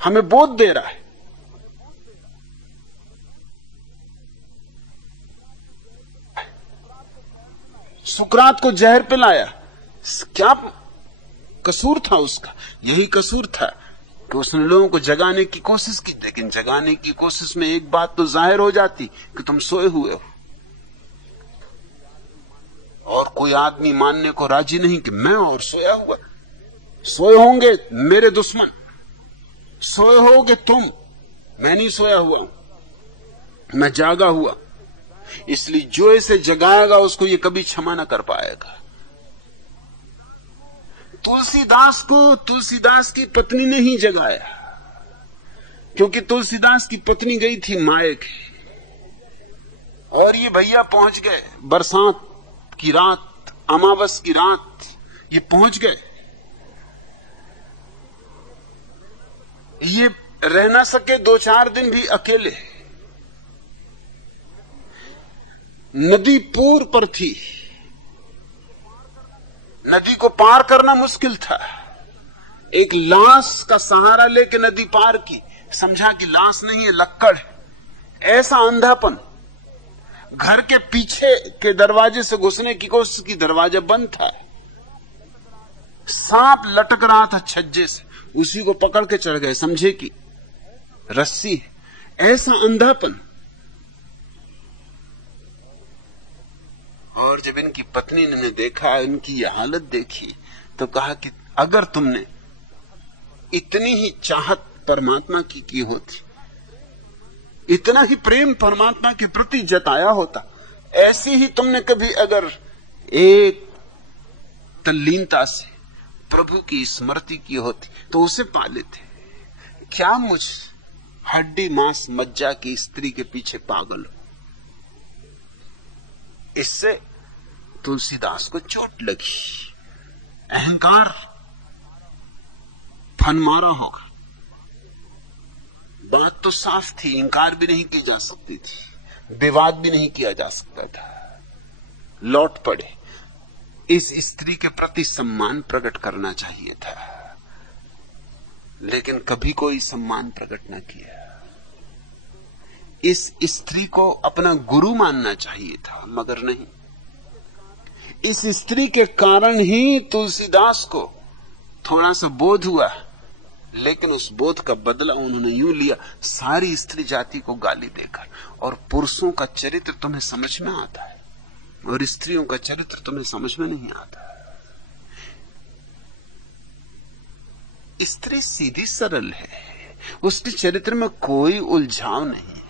हमें बोध दे रहा है। सुकरात को जहर पिलाया, क्या कसूर था उसका? यही कसूर था कि उसने लोगों को जगाने की कोशिश की, लेकिन जगाने की कोशिश में एक बात तो जाहिर हो जाती कि तुम सोए हुए हो, और कोई आदमी मानने को राजी नहीं कि मैं और सोया हुआ। सोए होंगे मेरे दुश्मन, सोए होगे तुम, मैं नहीं सोया हुआ हूं, मैं जागा हुआ। इसलिए जो इसे जगाएगा उसको ये कभी क्षमा ना कर पाएगा। तुलसीदास को तुलसीदास की पत्नी ने ही जगाया, क्योंकि तुलसीदास की पत्नी गई थी माए के, और ये भैया पहुंच गए बरसात की रात, अमावस की रात, ये पहुंच गए। ये रह ना सके 2-4 दिन भी अकेले। नदी पूर पर थी, नदी को पार करना मुश्किल था। एक लाश का सहारा लेके नदी पार की, समझा कि लाश नहीं है, लक्कड़ है। ऐसा अंधापन। घर के पीछे के दरवाजे से घुसने की कोशिश की, दरवाजा बंद था। सांप लटक रहा था छज्जे से, उसी को पकड़ के चढ़ गए, समझे कि रस्सी है। ऐसा अंधापन। और जब इनकी पत्नी ने देखा, इनकी यह हालत देखी, तो कहा कि अगर तुमने इतनी ही चाहत परमात्मा की होती, इतना ही प्रेम परमात्मा के प्रति जताया होता, ऐसी ही तुमने कभी अगर एक तल्लीनता से प्रभु की स्मृति की होती तो उसे पा लेते। क्या मुझ हड्डी मांस मज्जा की स्त्री के पीछे पागल हो? इससे तुलसीदास को चोट लगी, अहंकार फन मारा होगा। बात तो साफ थी, इंकार भी नहीं की जा सकती थी, विवाद भी नहीं किया जा सकता था। लौट पड़े। इस स्त्री के प्रति सम्मान प्रकट करना चाहिए था, लेकिन कभी कोई सम्मान प्रकट न किया। इस स्त्री को अपना गुरु मानना चाहिए था, मगर नहीं। इस स्त्री के कारण ही तुलसीदास को थोड़ा सा बोध हुआ, लेकिन उस बोध का बदला उन्होंने यूं लिया, सारी स्त्री जाति को गाली देकर। और पुरुषों का चरित्र तुम्हें समझ में आता है और स्त्रियों का चरित्र तुम्हें समझ में नहीं आता। स्त्री सीधी सरल है, उसके चरित्र में कोई उलझाव नहीं है।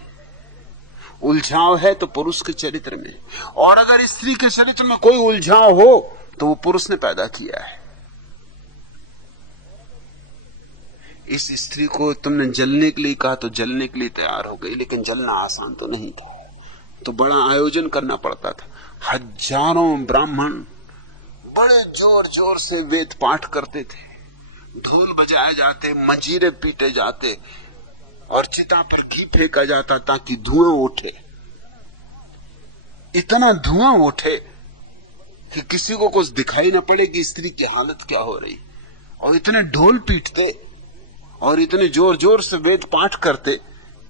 उलझाव है तो पुरुष के चरित्र में, और अगर स्त्री के चरित्र में कोई उलझाव हो तो वो पुरुष ने पैदा किया है। इस स्त्री को तुमने जलने के लिए कहा तो जलने के लिए तैयार हो गई, लेकिन जलना आसान तो नहीं था, तो बड़ा आयोजन करना पड़ता था। हजारों ब्राह्मण बड़े जोर जोर से वेद पाठ करते थे, ढोल बजाए जाते, मंजीरे पीटे जाते, और चिता पर घी फेंका जाता ताकि धुआं उठे। इतना धुआं उठे कि किसी को कुछ दिखाई ना पड़े कि स्त्री की हालत क्या हो रही। और इतने ढोल पीटते और इतने जोर जोर से वेद पाठ करते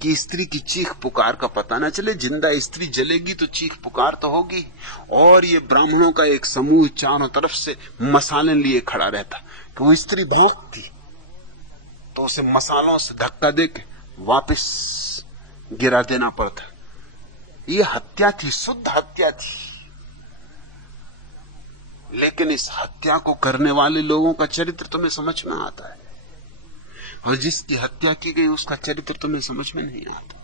कि स्त्री की चीख पुकार का पता ना चले। जिंदा स्त्री जलेगी तो चीख पुकार तो होगी। और ये ब्राह्मणों का एक समूह चारों तरफ से मसाले लिए खड़ा रहता कि वो स्त्री भौंकती तो उसे मसालों से धक्का देके वापस गिरा देना पड़ता। ये हत्या थी, शुद्ध हत्या थी। लेकिन इस हत्या को करने वाले लोगों का चरित्र तुम्हें समझ में आता है। और जिसकी हत्या की गई उसका चरित्र तुम्हें समझ में नहीं आता।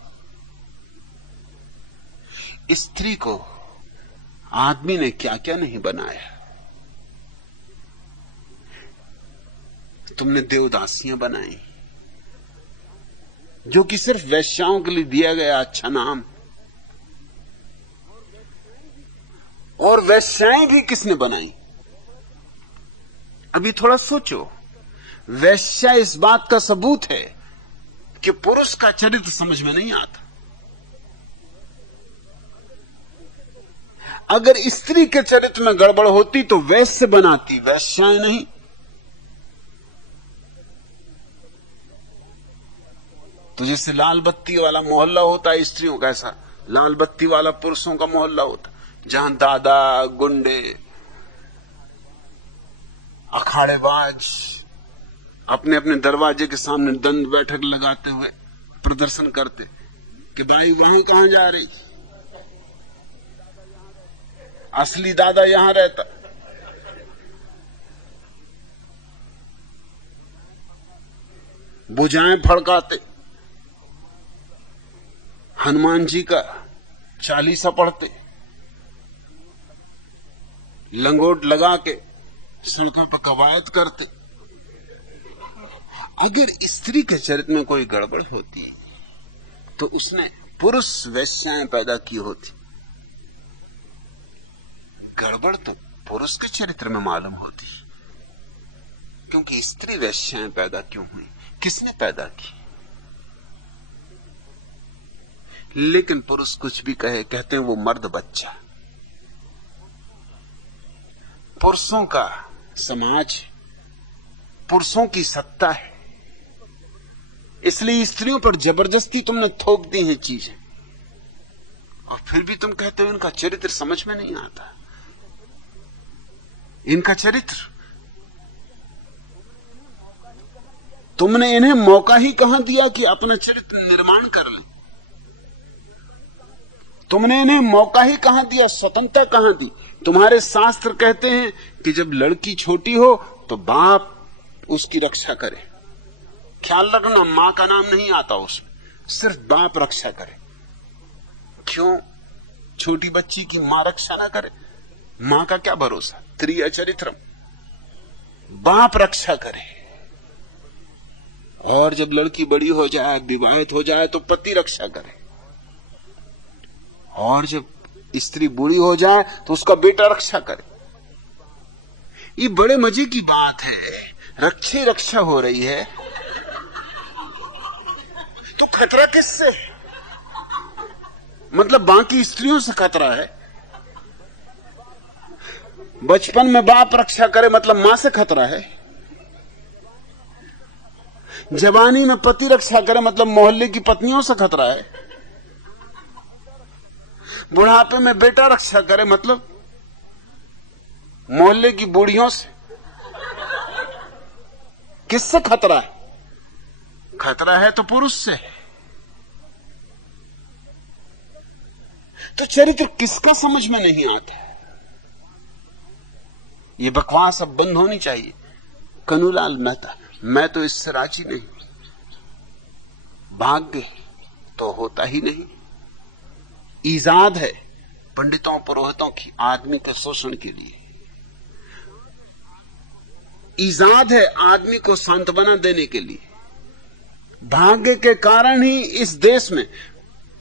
स्त्री को आदमी ने क्या क्या नहीं बनाया। तुमने देवदासियां बनाई, जो कि सिर्फ वैश्याओं के लिए दिया गया अच्छा नाम। और वैश्याएं भी किसने बनाई? अभी थोड़ा सोचो। वैश्या इस बात का सबूत है कि पुरुष का चरित्र समझ में नहीं आता। अगर स्त्री के चरित्र में गड़बड़ होती तो वैश्य बनाती, वैश्याएं नहीं। तो जैसे लाल बत्ती वाला मोहल्ला होता है स्त्रियों का, ऐसा लाल बत्ती वाला पुरुषों का मोहल्ला होता, जहां दादा, गुंडे, अखाड़ेबाज अपने अपने दरवाजे के सामने दंड बैठक लगाते हुए प्रदर्शन करते कि भाई वहां कहां जा रही, असली दादा यहां रहता। बुझाएं फड़काते, हनुमान जी का चालीसा पढ़ते, लंगोट लगा के सड़कों पर कवायद करते। अगर स्त्री के चरित्र में कोई गड़बड़ होती तो उसने पुरुष वैश्याएं पैदा की होती। गड़बड़ तो पुरुष के चरित्र में मालूम होती, क्योंकि स्त्री वैश्याएं पैदा क्यों हुई, किसने पैदा की। लेकिन पुरुष कुछ भी कहे, कहते हैं वो मर्द बच्चा। पुरुषों का समाज, पुरुषों की सत्ता है, इसलिए स्त्रियों पर जबरदस्ती तुमने थोप दी हैं चीजें, और फिर भी तुम कहते हो इनका चरित्र समझ में नहीं आता। इनका चरित्र, तुमने इन्हें मौका ही कहां दिया कि अपना चरित्र निर्माण कर लें। तुमने इन्हें मौका ही कहां दिया, स्वतंत्रता कहां दी। तुम्हारे शास्त्र कहते हैं कि जब लड़की छोटी हो तो बाप उसकी रक्षा करे। ख्याल रखना, मां का नाम नहीं आता उसमें, सिर्फ बाप रक्षा करे। क्यों छोटी बच्ची की मां रक्षा ना करे? मां का क्या भरोसा, त्रिय चरित्रम, बाप रक्षा करे। और जब लड़की बड़ी हो जाए, विवाहित हो जाए, तो पति रक्षा करे। और जब स्त्री बूढ़ी हो जाए तो उसका बेटा रक्षा करे। ये बड़े मजे की बात है, रक्षा रक्षा हो रही है। तो खतरा किससे? मतलब बाकी स्त्रियों से खतरा है। बचपन में बाप रक्षा करे मतलब मां से खतरा है। जवानी में पति रक्षा करे मतलब मोहल्ले की पत्नियों से खतरा है। बुढ़ापे में बेटा रक्षा करे मतलब मोहल्ले की बूढ़ियों से। किससे खतरा है? खतरा है तो पुरुष से। तो चरित्र किसका समझ में नहीं आता? ये बकवास अब बंद होनी चाहिए। कन्हूलाल मेहता, मैं तो इससे राजी नहीं। भाग्य तो होता ही नहीं, ईजाद है पंडितों पुरोहितों की आदमी के शोषण के लिए। ईजाद है आदमी को सांत्वना देने के लिए। भाग्य के कारण ही इस देश में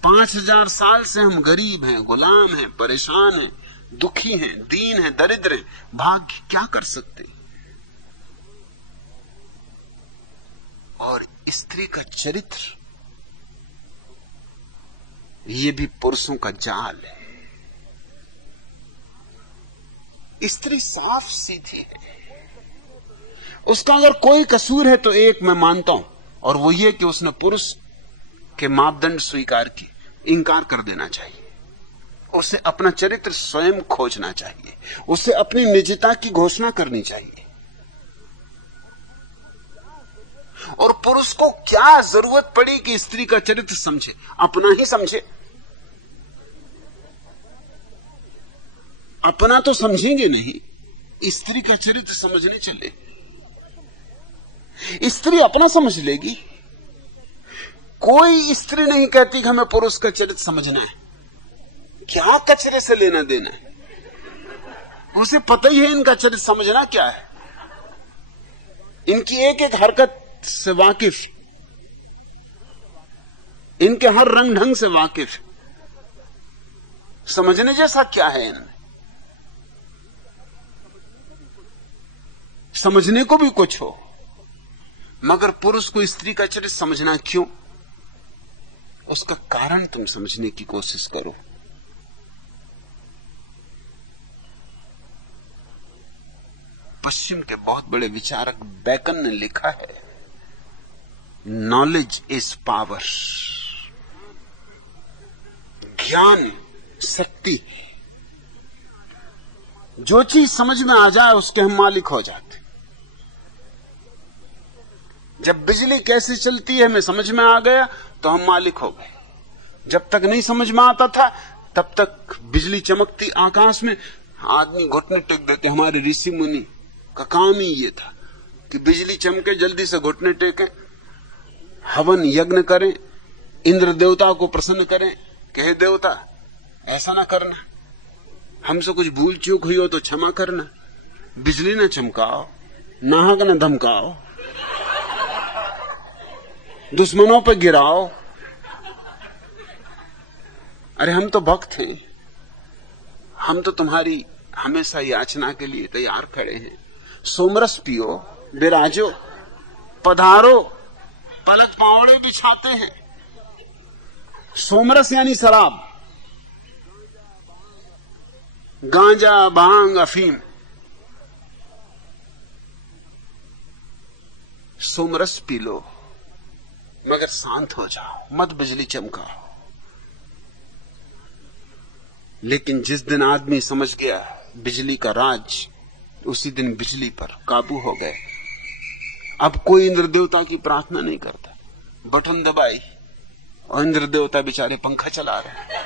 5000 साल से हम गरीब हैं, गुलाम हैं, परेशान हैं, दुखी हैं, दीन हैं, दरिद्र हैं। भाग्य क्या कर सकते? और स्त्री का चरित्र, ये भी पुरुषों का जाल है। स्त्री साफ सीधी है। उसका अगर कोई कसूर है तो एक मैं मानता हूं, और वो ये कि उसने पुरुष के मापदंड स्वीकार किए, इंकार कर देना चाहिए। उसे अपना चरित्र स्वयं खोजना चाहिए, उसे अपनी निजता की घोषणा करनी चाहिए। और पुरुष को क्या जरूरत पड़ी कि स्त्री का चरित्र समझे? अपना ही समझे। अपना तो समझेंगे नहीं, स्त्री का चरित्र समझने चले। स्त्री अपना समझ लेगी। कोई स्त्री नहीं कहती कि हमें पुरुष का चरित्र समझना है। क्या कचरे से लेना देना है, उसे पता ही है इनका चरित्र समझना क्या है। इनकी एक एक हरकत से वाकिफ, इनके हर रंग ढंग से वाकिफ। समझने जैसा क्या है इनमें? समझने को भी कुछ हो, मगर पुरुष को स्त्री का चरित्र समझना क्यों? उसका कारण तुम समझने की कोशिश करो। पश्चिम के बहुत बड़े विचारक बेकन ने लिखा है, नॉलेज इज पावर। ज्ञान शक्ति। जो चीज समझ में आ जाए उसके हम मालिक हो जाते। जब बिजली कैसे चलती है हमें समझ में आ गया तो हम मालिक हो गए। जब तक नहीं समझ में आता था तब तक बिजली चमकती आकाश में, आदमी घुटने टेक देते। हमारे ऋषि मुनि का काम ही ये था कि बिजली चमके जल्दी से घुटने टेके, हवन यज्ञ करें, इंद्र देवता को प्रसन्न करें कि हे देवता ऐसा ना करना, हमसे कुछ भूल चूक हुई हो तो क्षमा करना, बिजली ना चमकाओ, नाहक ना धमकाओ, दुश्मनों पर गिराओ। अरे हम तो भक्त हैं, हम तो तुम्हारी हमेशा याचना के लिए तैयार खड़े हैं। सोमरस पियो, विराजो, पधारो, पलक पावड़े बिछाते हैं। सोमरस यानी शराब, गांजा, भांग, अफीम। सोमरस पी लो मगर शांत हो जाओ, मत बिजली चमकाओ। लेकिन जिस दिन आदमी समझ गया बिजली का राज, उसी दिन बिजली पर काबू हो गए। अब कोई इंद्र देवता की प्रार्थना नहीं करता। बटन दबाई और इंद्र देवता बेचारे पंखा चला रहे।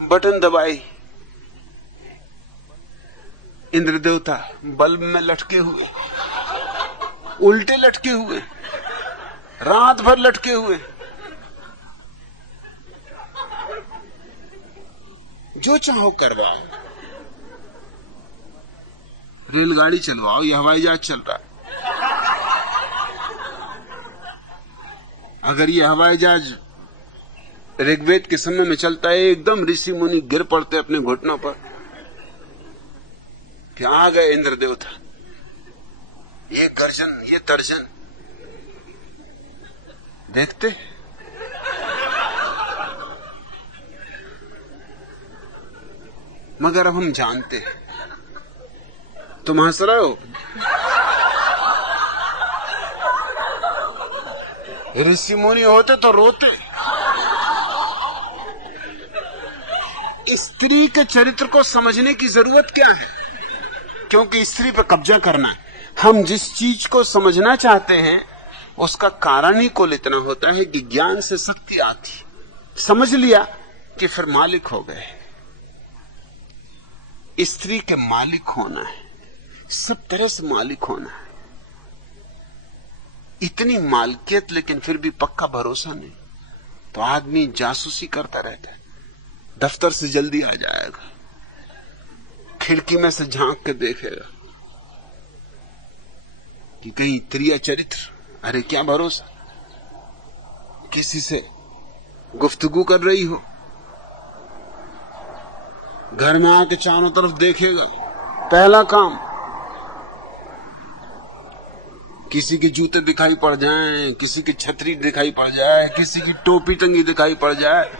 बटन दबाई, इंद्र देवता बल्ब में लटके हुए, उल्टे लटके हुए, रात भर लटके हुए। जो चाहो करवाओ, रेलगाड़ी चलवाओ या हवाई जहाज चल रहा है। अगर ये हवाई जहाज ऋग्वेद के समय में चलता है, एकदम ऋषि मुनि गिर पड़ते अपने घुटनों पर कि आ गए इंद्र देवता। ये गर्जन, ये तर्जन देखते। मगर अब हम जानते हैं। तुम हंस रहे हो, ऋषि मुनि होते तो रोते। स्त्री के चरित्र को समझने की जरूरत क्या है? क्योंकि स्त्री पर कब्जा करना है। हम जिस चीज को समझना चाहते हैं उसका कारण ही कुल इतना होता है कि ज्ञान से शक्ति आती। समझ लिया कि फिर मालिक हो गए। स्त्री के मालिक होना है, सब तरह से मालिक होना है। इतनी मालकियत लेकिन फिर भी पक्का भरोसा नहीं, तो आदमी जासूसी करता रहता है। दफ्तर से जल्दी आ जाएगा, खिड़की में से झांक के देखेगा कि कहीं त्रिया चरित्र। अरे क्या भरोसा, किसी से गुफ्तगू कर रही हो, घर में आके चारों तरफ देखेगा। पहला काम, किसी के जूते दिखाई पड़ जाएं, किसी की छतरी दिखाई पड़ जाए, किसी की टोपी टंगी दिखाई पड़ जाए,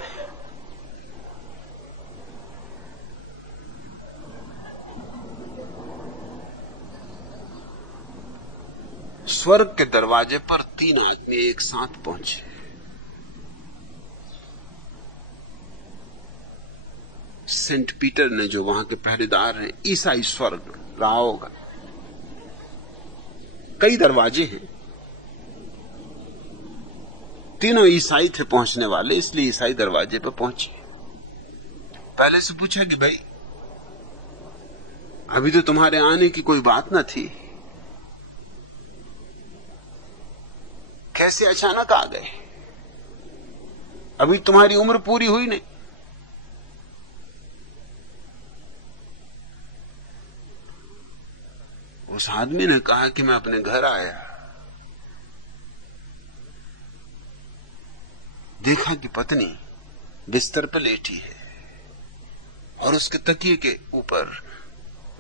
स्वर्ग के दरवाजे पर 3 आदमी एक साथ पहुंचे। सेंट पीटर ने, जो वहां के पहरेदार हैं, ईसाई स्वर्ग रहा होगा। कई दरवाजे हैं, तीनों ईसाई थे पहुंचने वाले, इसलिए ईसाई दरवाजे पर पहुंचे। पहले से पूछा कि भाई अभी तो तुम्हारे आने की कोई बात न थी, कैसे अचानक आ गए? अभी तुम्हारी उम्र पूरी हुई नहीं। उस आदमी ने कहा कि मैं अपने घर आया, देखा कि पत्नी बिस्तर पर लेटी है और उसके तकिए के ऊपर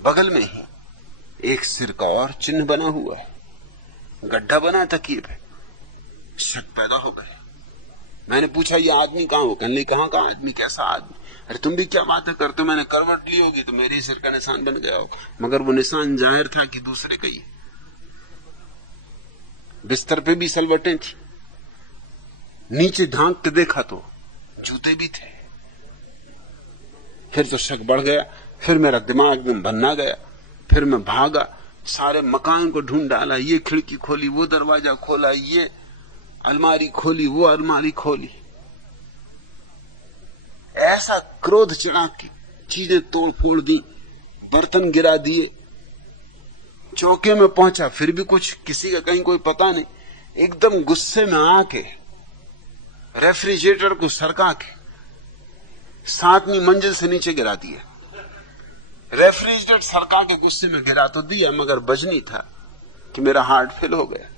बगल में ही एक सिर का और चिन्ह बना हुआ है, गड्ढा बना तकिए पे। शक पैदा हो गए। मैंने पूछा ये आदमी कहां हो? कहने कहां का आदमी, कैसा आदमी? अरे तुम भी क्या बातें करते हो, मैंने करवट ली होगी तो मेरे सिर का निशान बन गया हो। मगर वो निशान जाहिर था कि दूसरे का ही। बिस्तर पे भी सलवटें थी, नीचे झांक के देखा तो जूते भी थे। फिर तो शक बढ़ गया, फिर मेरा दिमाग एकदम भन्ना गया। फिर मैं भागा, सारे मकान को ढूंढ डाला, ये खिड़की खोली, वो दरवाजा खोला, ये अलमारी खोली, वो अलमारी खोली। ऐसा क्रोध चढ़ा कि चीजें तोड़ फोड़ दी, बर्तन गिरा दिए। चौके में पहुंचा, फिर भी कुछ किसी का कहीं कोई पता नहीं। एकदम गुस्से में आके रेफ्रिजरेटर को सरका के 7वीं मंजिल से नीचे गिरा दिया। रेफ्रिजरेटर सरका के गुस्से में गिरा तो दिया, मगर बजनी था कि मेरा हार्ट फेल हो गया।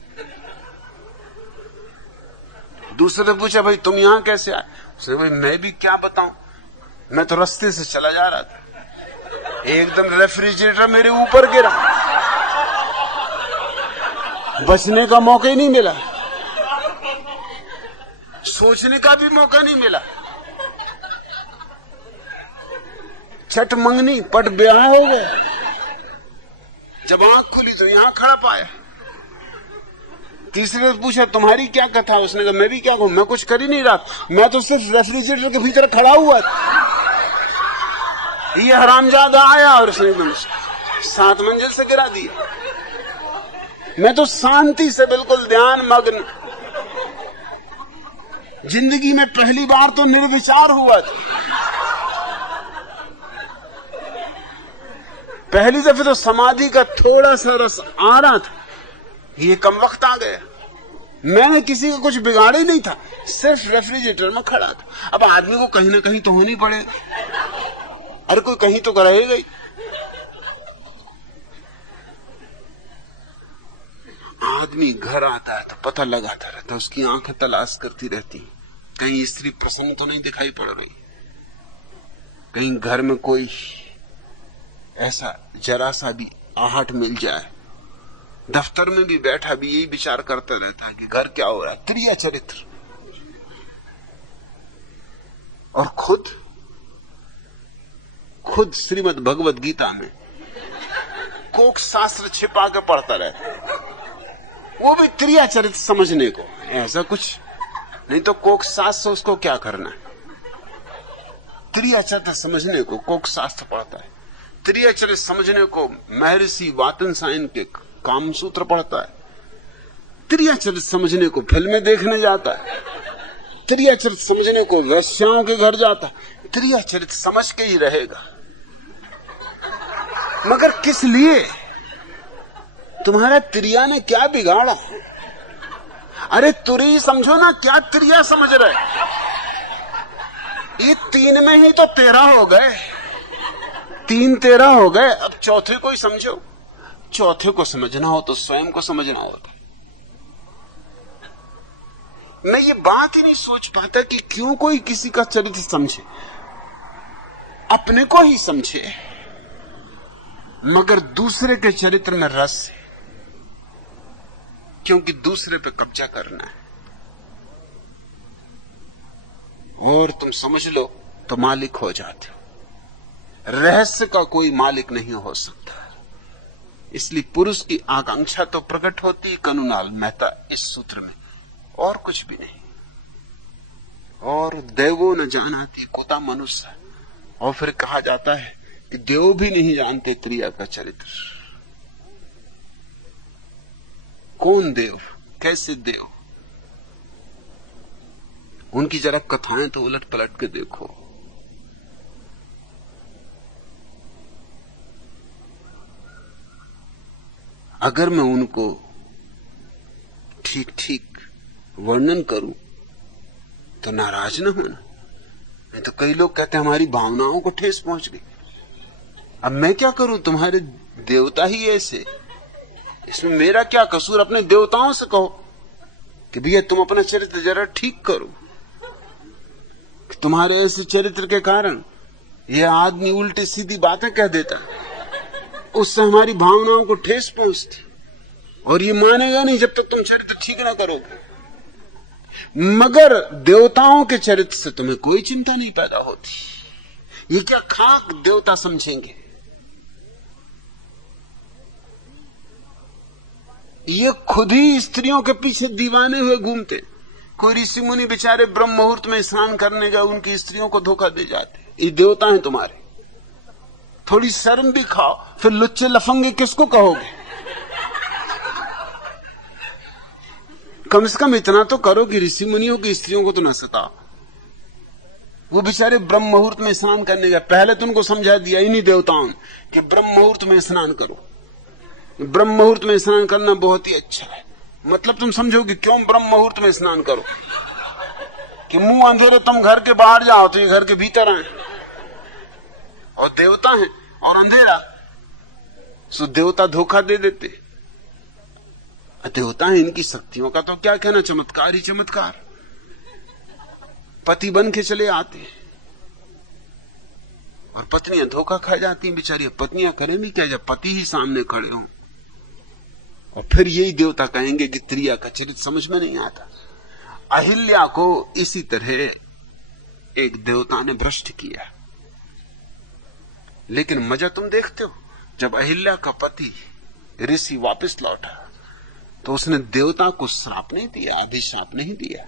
दूसरे ने पूछा भाई तुम यहां कैसे आए? उसने भाई मैं भी क्या बताऊं, मैं तो रास्ते से चला जा रहा था, एकदम रेफ्रिजरेटर मेरे ऊपर गिरा, बचने का मौका ही नहीं मिला, सोचने का भी मौका नहीं मिला। छठ मंगनी पट ब्याह हो गए। जब आंख खुली तो यहां खड़ा पाया। तीसरे ने पूछा तुम्हारी क्या कथा? उसने कहा मैं भी क्या कहूं, मैं कुछ कर ही नहीं रहा, मैं तो सिर्फ रेफ्रिजरेटर के भीतर खड़ा हुआ था। ये हरामजादा आया और उसने एकदम 7 मंजिल से गिरा दिया। मैं तो शांति से बिल्कुल ध्यान मग्न, जिंदगी में पहली बार तो निर्विचार हुआ था। पहली दफे तो समाधि का थोड़ा सा रस आ रहा था, ये कम वक्त आ गया। मैंने किसी का कुछ बिगाड़ा ही नहीं था, सिर्फ रेफ्रिजरेटर में खड़ा था। अब आदमी को कहीं ना कहीं तो होनी पड़े, अरे कोई कहीं तो रहेगा ही। आदमी घर आता है तो पता लगाता रहता, उसकी आंखें तलाश करती रहती, कहीं स्त्री प्रसन्न तो नहीं दिखाई पड़ रही, कहीं घर में कोई ऐसा जरा सा भी आहट मिल जाए। दफ्तर में भी बैठा भी यही विचार करता रहता है कि घर क्या हो रहा है, त्रिया चरित्र। और खुद श्रीमद् भगवत गीता में कोक शास्त्र छिपा के पढ़ता रहता, वो भी त्रिया चरित्र समझने को। ऐसा कुछ नहीं तो कोक शास्त्र उसको क्या करना है, त्रिया चरित्र समझने को कोक शास्त्र पढ़ता है। त्रिया चरित्र समझने को महर्षि वातनसायन के कामसूत्र पढ़ता है। त्रिया चरित्र समझने को फिल्में देखने जाता है। त्रिया चरित्र समझने को वैश्याओं के घर जाता है। त्रिया चरित्र समझ के ही रहेगा, मगर किस लिए? तुम्हारा त्रिया ने क्या बिगाड़ा? अरे तुरी समझो ना, क्या त्रिया समझ रहे? ये 3 में ही तो 13 हो गए, 3 13 हो गए। अब चौथे को ही समझो। चौथे को समझना हो तो स्वयं को समझना होता। मैं ये बात ही नहीं सोच पाता कि क्यों कोई किसी का चरित्र समझे, अपने को ही समझे, मगर दूसरे के चरित्र में रस है, क्योंकि दूसरे पे कब्जा करना है। और तुम समझ लो तो मालिक हो जाते हो। रहस्य का कोई मालिक नहीं हो सकता। इसलिए पुरुष की आकांक्षा तो प्रकट होती कनुनाल मेहता इस सूत्र में, और कुछ भी नहीं। और देवो न जानाति कोता मनुष्य, और फिर कहा जाता है कि देव भी नहीं जानते त्रिया का चरित्र। कौन देव, कैसे देव? उनकी जरा कथाएं तो उलट पलट के देखो। अगर मैं उनको ठीक ठीक वर्णन करूं तो नाराज न होना। नहीं तो कई लोग कहते हैं हमारी भावनाओं को ठेस पहुंच गई। अब मैं क्या करूं, तुम्हारे देवता ही ऐसे, इसमें मेरा क्या कसूर। अपने देवताओं से कहो कि भैया तुम अपना चरित्र जरा ठीक करो। तुम्हारे ऐसे चरित्र के कारण ये आदमी उल्टी सीधी बातें कह देता, उससे हमारी भावनाओं को ठेस पहुंचती, और ये मानेगा नहीं जब तक तुम चरित्र ठीक ना करोगे। मगर देवताओं के चरित्र से तुम्हें कोई चिंता नहीं पैदा होती। ये क्या खाक देवता समझेंगे। ये खुद ही स्त्रियों के पीछे दीवाने हुए घूमते। कोई ऋषि मुनि बेचारे ब्रह्म मुहूर्त में स्नान करने गए, उनकी स्त्रियों को धोखा दे जाते। ये देवता हैं तुम्हारे। थोड़ी शर्म भी खाओ, फिर लुच्चे लफंगे किसको कहोगे। कम से कम इतना तो करो कि ऋषि मुनियों की स्त्रियों को तो न सताओ। वो बेचारे ब्रह्म मुहूर्त में स्नान करने गए, पहले तो उनको समझा दिया इन्हीं देवताओं ने कि ब्रह्म मुहूर्त में स्नान करो। ब्रह्म मुहूर्त में स्नान करना बहुत ही अच्छा है। मतलब तुम समझोगे क्यों ब्रह्म मुहूर्त में स्नान करो, कि मुंह अंधेरे तुम घर के बाहर जाओ तो ये घर के भीतर आए, और देवता हैं और अंधेरा, सो देवता धोखा दे देते। देवता है, इनकी शक्तियों का तो क्या कहना, चमत्कार ही चमत्कार। पति बन के चले आते और पत्नियां धोखा खा जाती हैं बेचारी। पत्नियां करें भी क्या जब पति ही सामने खड़े हों। और फिर यही देवता कहेंगे कि त्रिया का चरित्र समझ में नहीं आता। अहिल्या को इसी तरह एक देवता ने भ्रष्ट किया। लेकिन मजा तुम देखते हो, जब अहिल्या का पति ऋषि वापस लौटा तो उसने देवता को श्राप नहीं दिया, अभिशाप नहीं दिया।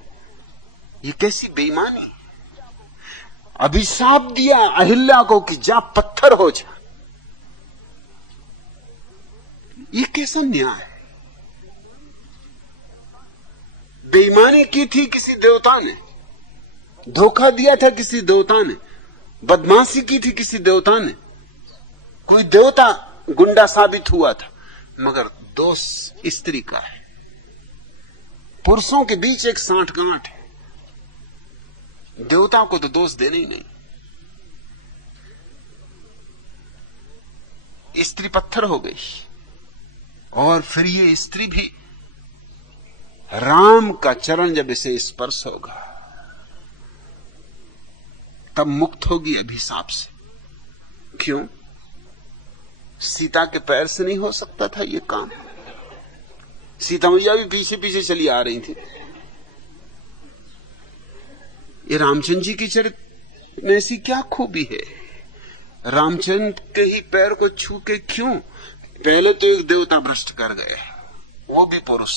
ये कैसी बेईमानी। अभिशाप दिया अहिल्या को कि जा पत्थर हो जा। ये कैसा न्याय है। बेईमानी की थी किसी देवता ने, धोखा दिया था किसी देवता ने, बदमाशी की थी किसी देवता ने, कोई देवता गुंडा साबित हुआ था, मगर दोष स्त्री का है। पुरुषों के बीच एक सांठगांठ है, देवताओं को तो दोष देने ही नहीं। स्त्री पत्थर हो गई, और फिर ये स्त्री भी राम का चरण जब इसे स्पर्श होगा तब मुक्त होगी अभिशाप से। क्यों? सीता के पैर से नहीं हो सकता था ये काम। सीता मैया भी पीछे पीछे चली आ रही थी। ये रामचंद्र जी की चरित्र में ऐसी क्या खूबी है। रामचंद्र के ही पैर को छू के क्यों? पहले तो एक देवता भ्रष्ट कर गए, वो भी पुरुष,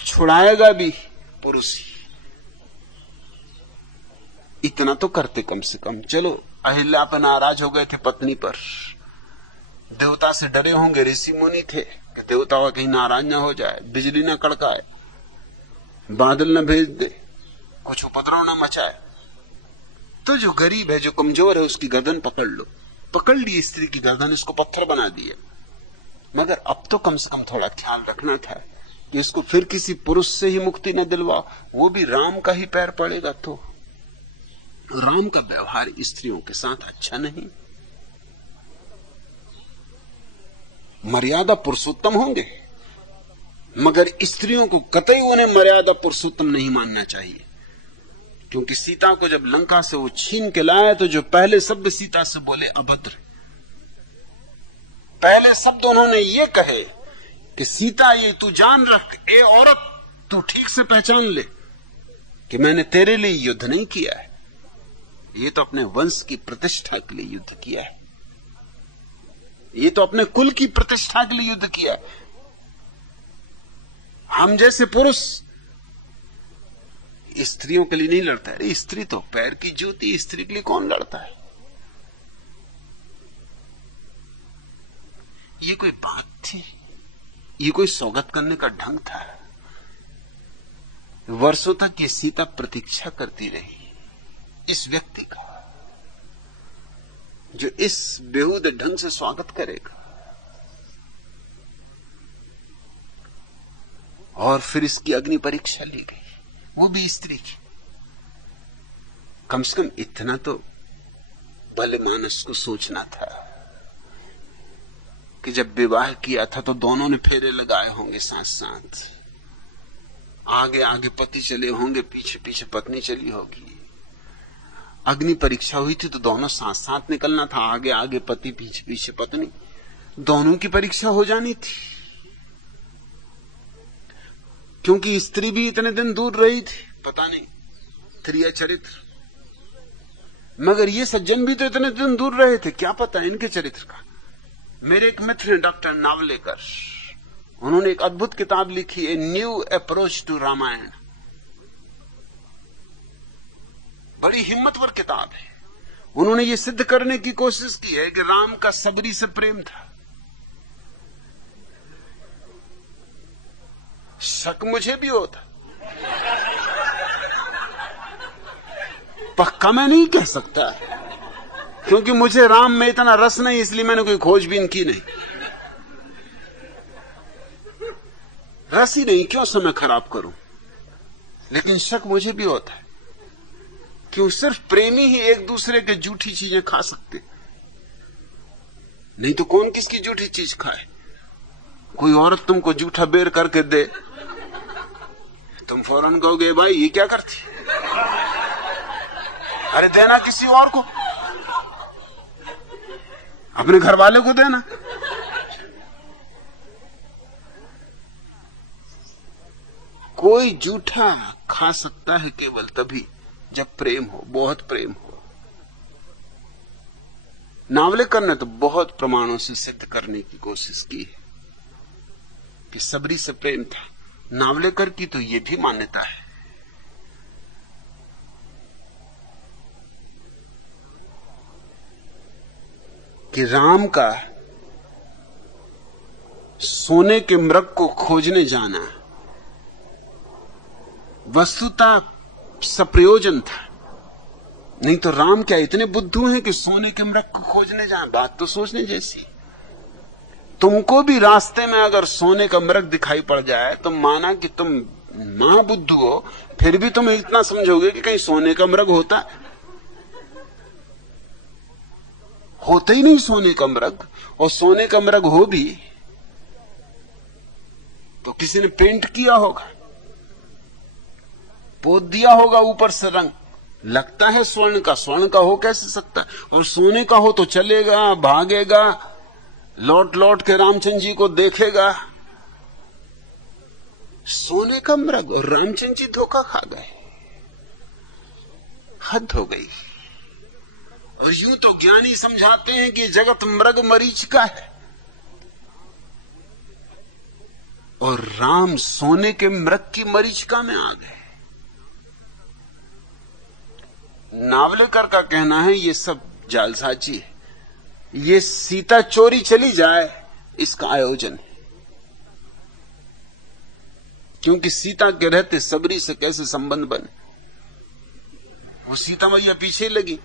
छुड़ाएगा भी पुरुष ही। इतना तो करते कम से कम। चलो अहिल्या पर नाराज हो गए थे पत्नी पर, देवता से डरे होंगे, ऋषि मुनि थे कि देवता कहीं नाराज ना हो जाए, बिजली ना कड़काए, बादल ना भेज दे, कुछ उपद्रव ना मचाए। तो जो गरीब है, जो कमजोर है, उसकी गर्दन पकड़ लो। पकड़ ली स्त्री की गर्दन, इसको पत्थर बना दिया। मगर अब तो कम से कम थोड़ा ख्याल रखना था कि इसको फिर किसी पुरुष से ही मुक्ति न दिलवा, वो भी राम का ही पैर पड़ेगा। तो राम का व्यवहार स्त्रियों के साथ अच्छा नहीं। मर्यादा पुरुषोत्तम होंगे, मगर स्त्रियों को कतई उन्हें मर्यादा पुरुषोत्तम नहीं मानना चाहिए। क्योंकि सीता को जब लंका से वो छीन के लाया तो जो पहले शब्द सीता से बोले अभद्र, पहले शब्द उन्होंने ये कहे कि सीता ये तू जान रख, ए औरत तू ठीक से पहचान ले कि मैंने तेरे लिए युद्ध नहीं किया है, ये तो अपने वंश की प्रतिष्ठा के लिए युद्ध किया है, ये तो अपने कुल की प्रतिष्ठा के लिए युद्ध किया है। हम जैसे पुरुष स्त्रियों के लिए नहीं लड़ता है। स्त्री तो पैर की जूती, स्त्री के लिए कौन लड़ता है। ये कोई बात थी? ये कोई स्वागत करने का ढंग था? वर्षों तक ये सीता प्रतीक्षा करती रही इस व्यक्ति का, जो इस बेहूदे ढंग से स्वागत करेगा। और फिर इसकी अग्नि परीक्षा ली गई, वो भी स्त्री की। कम से कम इतना तो भले मानस को सोचना था कि जब विवाह किया था तो दोनों ने फेरे लगाए होंगे साथ साथ, आगे आगे पति चले होंगे, पीछे पीछे पत्नी चली होगी। अग्नि परीक्षा हुई थी तो दोनों साथ साथ निकलना था, आगे आगे पति पीछे पीछे पत्नी, दोनों की परीक्षा हो जानी थी। क्योंकि स्त्री भी इतने दिन दूर रही थी, पता नहीं त्रिया चरित्र, मगर ये सज्जन भी तो इतने दिन दूर रहे थे, क्या पता इनके चरित्र का। मेरे एक मित्र हैं डॉक्टर नावलेकर, उन्होंने एक अद्भुत किताब लिखी, a new approach to Ramayana. बड़ी हिम्मतवर किताब है। उन्होंने ये सिद्ध करने की कोशिश की है कि राम का सबरी से प्रेम था। शक मुझे भी होता, पक्का मैं नहीं कह सकता, क्योंकि मुझे राम में इतना रस नहीं, इसलिए मैंने कोई खोजबीन की नहीं। रस ही नहीं, क्यों समय खराब करूं। लेकिन शक मुझे भी होता है कि सिर्फ प्रेमी ही एक दूसरे के झूठी चीजें खा सकते, नहीं तो कौन किसकी झूठी चीज खाए। कोई औरत तुमको झूठा बेर करके दे, तुम फौरन कहोगे भाई ये क्या करती, अरे देना किसी और को, अपने घर वाले को देना। कोई झूठा खा सकता है केवल तभी जब प्रेम हो, बहुत प्रेम हो। नावलेकर ने तो बहुत प्रमाणों से सिद्ध करने की कोशिश की है कि सबरी से प्रेम था। नावलेकर की तो यह भी मान्यता है कि राम का सोने के मृग को खोजने जाना वस्तुतः सप्रयोजन था। नहीं तो राम क्या इतने बुद्धू हैं कि सोने के मृग को खोजने जाए। बात तो सोचने जैसी। तुमको भी रास्ते में अगर सोने का मृग दिखाई पड़ जाए तो माना कि तुम महाबुद्धू हो, फिर भी तुम इतना समझोगे कि कहीं सोने का मृग होता ही नहीं सोने का मृग। और सोने का मृग हो भी तो किसी ने पेंट किया होगा, पोत दिया होगा ऊपर से रंग, लगता है स्वर्ण का। स्वर्ण का हो कैसे सकता है? और सोने का हो तो चलेगा, भागेगा, लौट लौट के रामचंद्र जी को देखेगा। सोने का मृग और रामचंद्र जी धोखा खा गए। हद हो गई। और यूं तो ज्ञानी समझाते हैं कि जगत मृग मरीच का है, और राम सोने के मृग की मरीचिका में आ गए। नावलेकर का कहना है ये सब जालसाजी है, ये सीता चोरी चली जाए इसका आयोजन है। क्योंकि सीता के रहते सबरी से कैसे संबंध बने, वो सीता मैया पीछे लगी।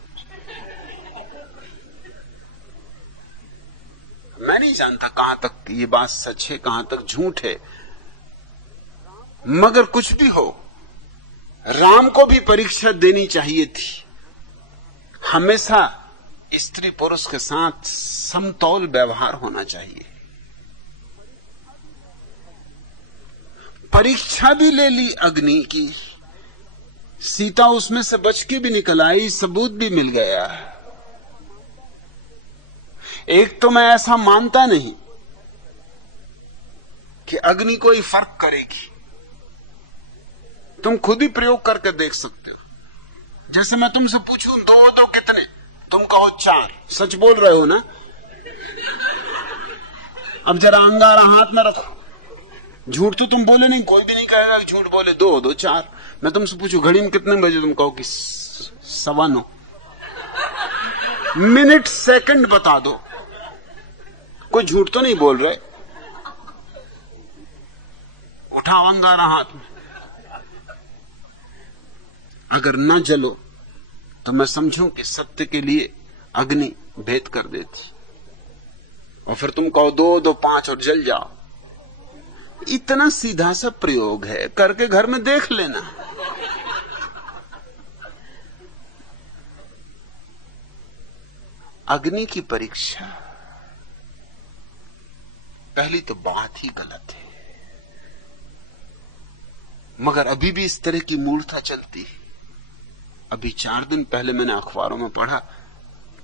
मैं नहीं जानता कहां तक ये बात सच है, कहां तक झूठ है, मगर कुछ भी हो, राम को भी परीक्षा देनी चाहिए थी। हमेशा स्त्री पुरुष के साथ समतौल व्यवहार होना चाहिए। परीक्षा भी ले ली अग्नि की, सीता उसमें से बच के भी निकल आई, सबूत भी मिल गया। एक तो मैं ऐसा मानता नहीं कि अग्नि कोई फर्क करेगी। तुम खुद ही प्रयोग करके देख सकते हो। जैसे मैं तुमसे पूछूं दो दो कितने, तुम कहो 4, सच बोल रहे हो ना? अब जरा अंगारा हाथ में रखो, झूठ तो तुम बोले नहीं, कोई भी नहीं कहेगा कि झूठ बोले। 2 2 4। मैं तुमसे पूछूं घड़ी में कितने बजे, तुम कहो कि 9:15। मिनट सेकंड बता दो, कोई झूठ तो नहीं बोल रहे। उठाओ अंगारा हाथ में। अगर ना जलो तो मैं समझूं कि सत्य के लिए अग्नि भेद कर देती, और फिर तुम कहो 2 2 5 और जल जाओ। इतना सीधा सा प्रयोग है, करके घर में देख लेना। अग्नि की परीक्षा, पहली तो बात ही गलत है, मगर अभी भी इस तरह की मूर्खता चलती है। अभी 4 दिन पहले मैंने अखबारों में पढ़ा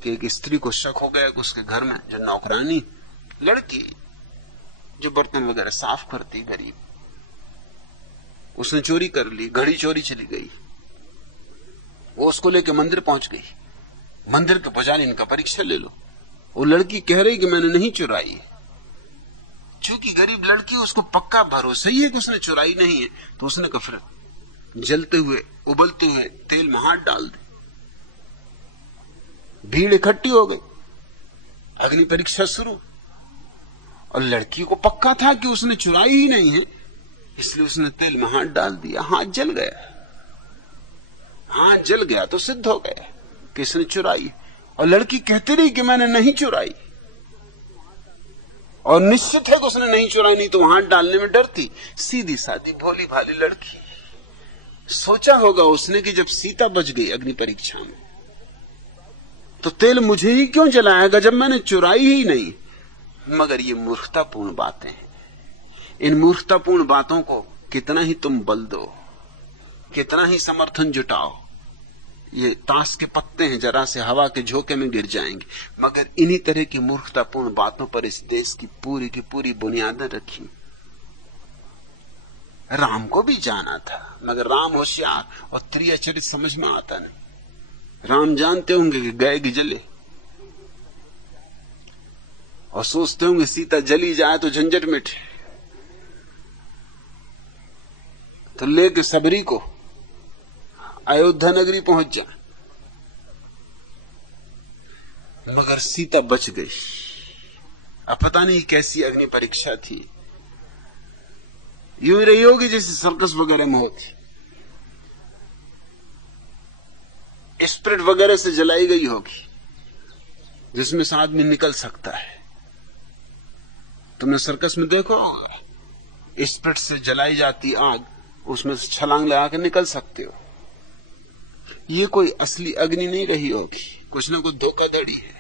कि एक स्त्री को शक हो गया कि उसके घर में जो नौकरानी लड़की जो बर्तन वगैरह साफ करती, गरीब, उसने चोरी कर ली, घड़ी चोरी चली गई। वो उसको लेके मंदिर पहुंच गई। मंदिर के पुजारी, इनका परीक्षा ले लो। वो लड़की कह रही कि मैंने नहीं चुराई। चूंकि गरीब लड़की, उसको पक्का भरोसा ही है कि उसने चुराई नहीं है, तो उसने कहा फिर जलते हुए उबलते हुए तेल में हाथ डाल दे। भीड़ इकट्ठी हो गई, अग्नि परीक्षा शुरू। और लड़की को पक्का था कि उसने चुराई ही नहीं है, इसलिए उसने तेल में हाथ डाल दिया। हाथ जल गया। हाथ जल गया तो सिद्ध हो गया कि इसने चुराई। और लड़की कहती रही कि मैंने नहीं चुराई, और निश्चित है कि उसने नहीं चुराई, नहीं तो हाथ डालने में डरती। सीधी सादी भोली भाली लड़की। सोचा होगा उसने कि जब सीता बच गई अग्नि परीक्षा में, तो तेल मुझे ही क्यों जलाएगा जब मैंने चुराई ही नहीं। मगर ये मूर्खतापूर्ण बातें हैं। इन मूर्खतापूर्ण बातों को कितना ही तुम बल दो, कितना ही समर्थन जुटाओ, ये ताश के पत्ते हैं, जरा से हवा के झोंके में गिर जाएंगे। मगर इन्हीं तरह की मूर्खतापूर्ण बातों पर इस देश की पूरी बुनियादें रखी। राम को भी जाना था, मगर राम होशियार और त्रिया चरित समझ में आता नहीं। राम जानते होंगे कि गए कि जले, और सोचते होंगे सीता जली जाए तो झंझट मिटे, तो लेके सबरी को अयोध्या नगरी पहुंच जाए। मगर सीता बच गई। अब पता नहीं कैसी अग्नि परीक्षा थी। यूं रही होगी जैसे सर्कस वगैरह में होती, स्प्रिट वगैरह से जलाई गई होगी, जिसमें से आदमी निकल सकता है। तुमने सर्कस में देखो होगा, स्प्रिट से जलाई जाती आग, उसमें से छलांग लगा के निकल सकते हो। ये कोई असली अग्नि नहीं रही होगी, कुछ ना कुछ धोखाधड़ी है,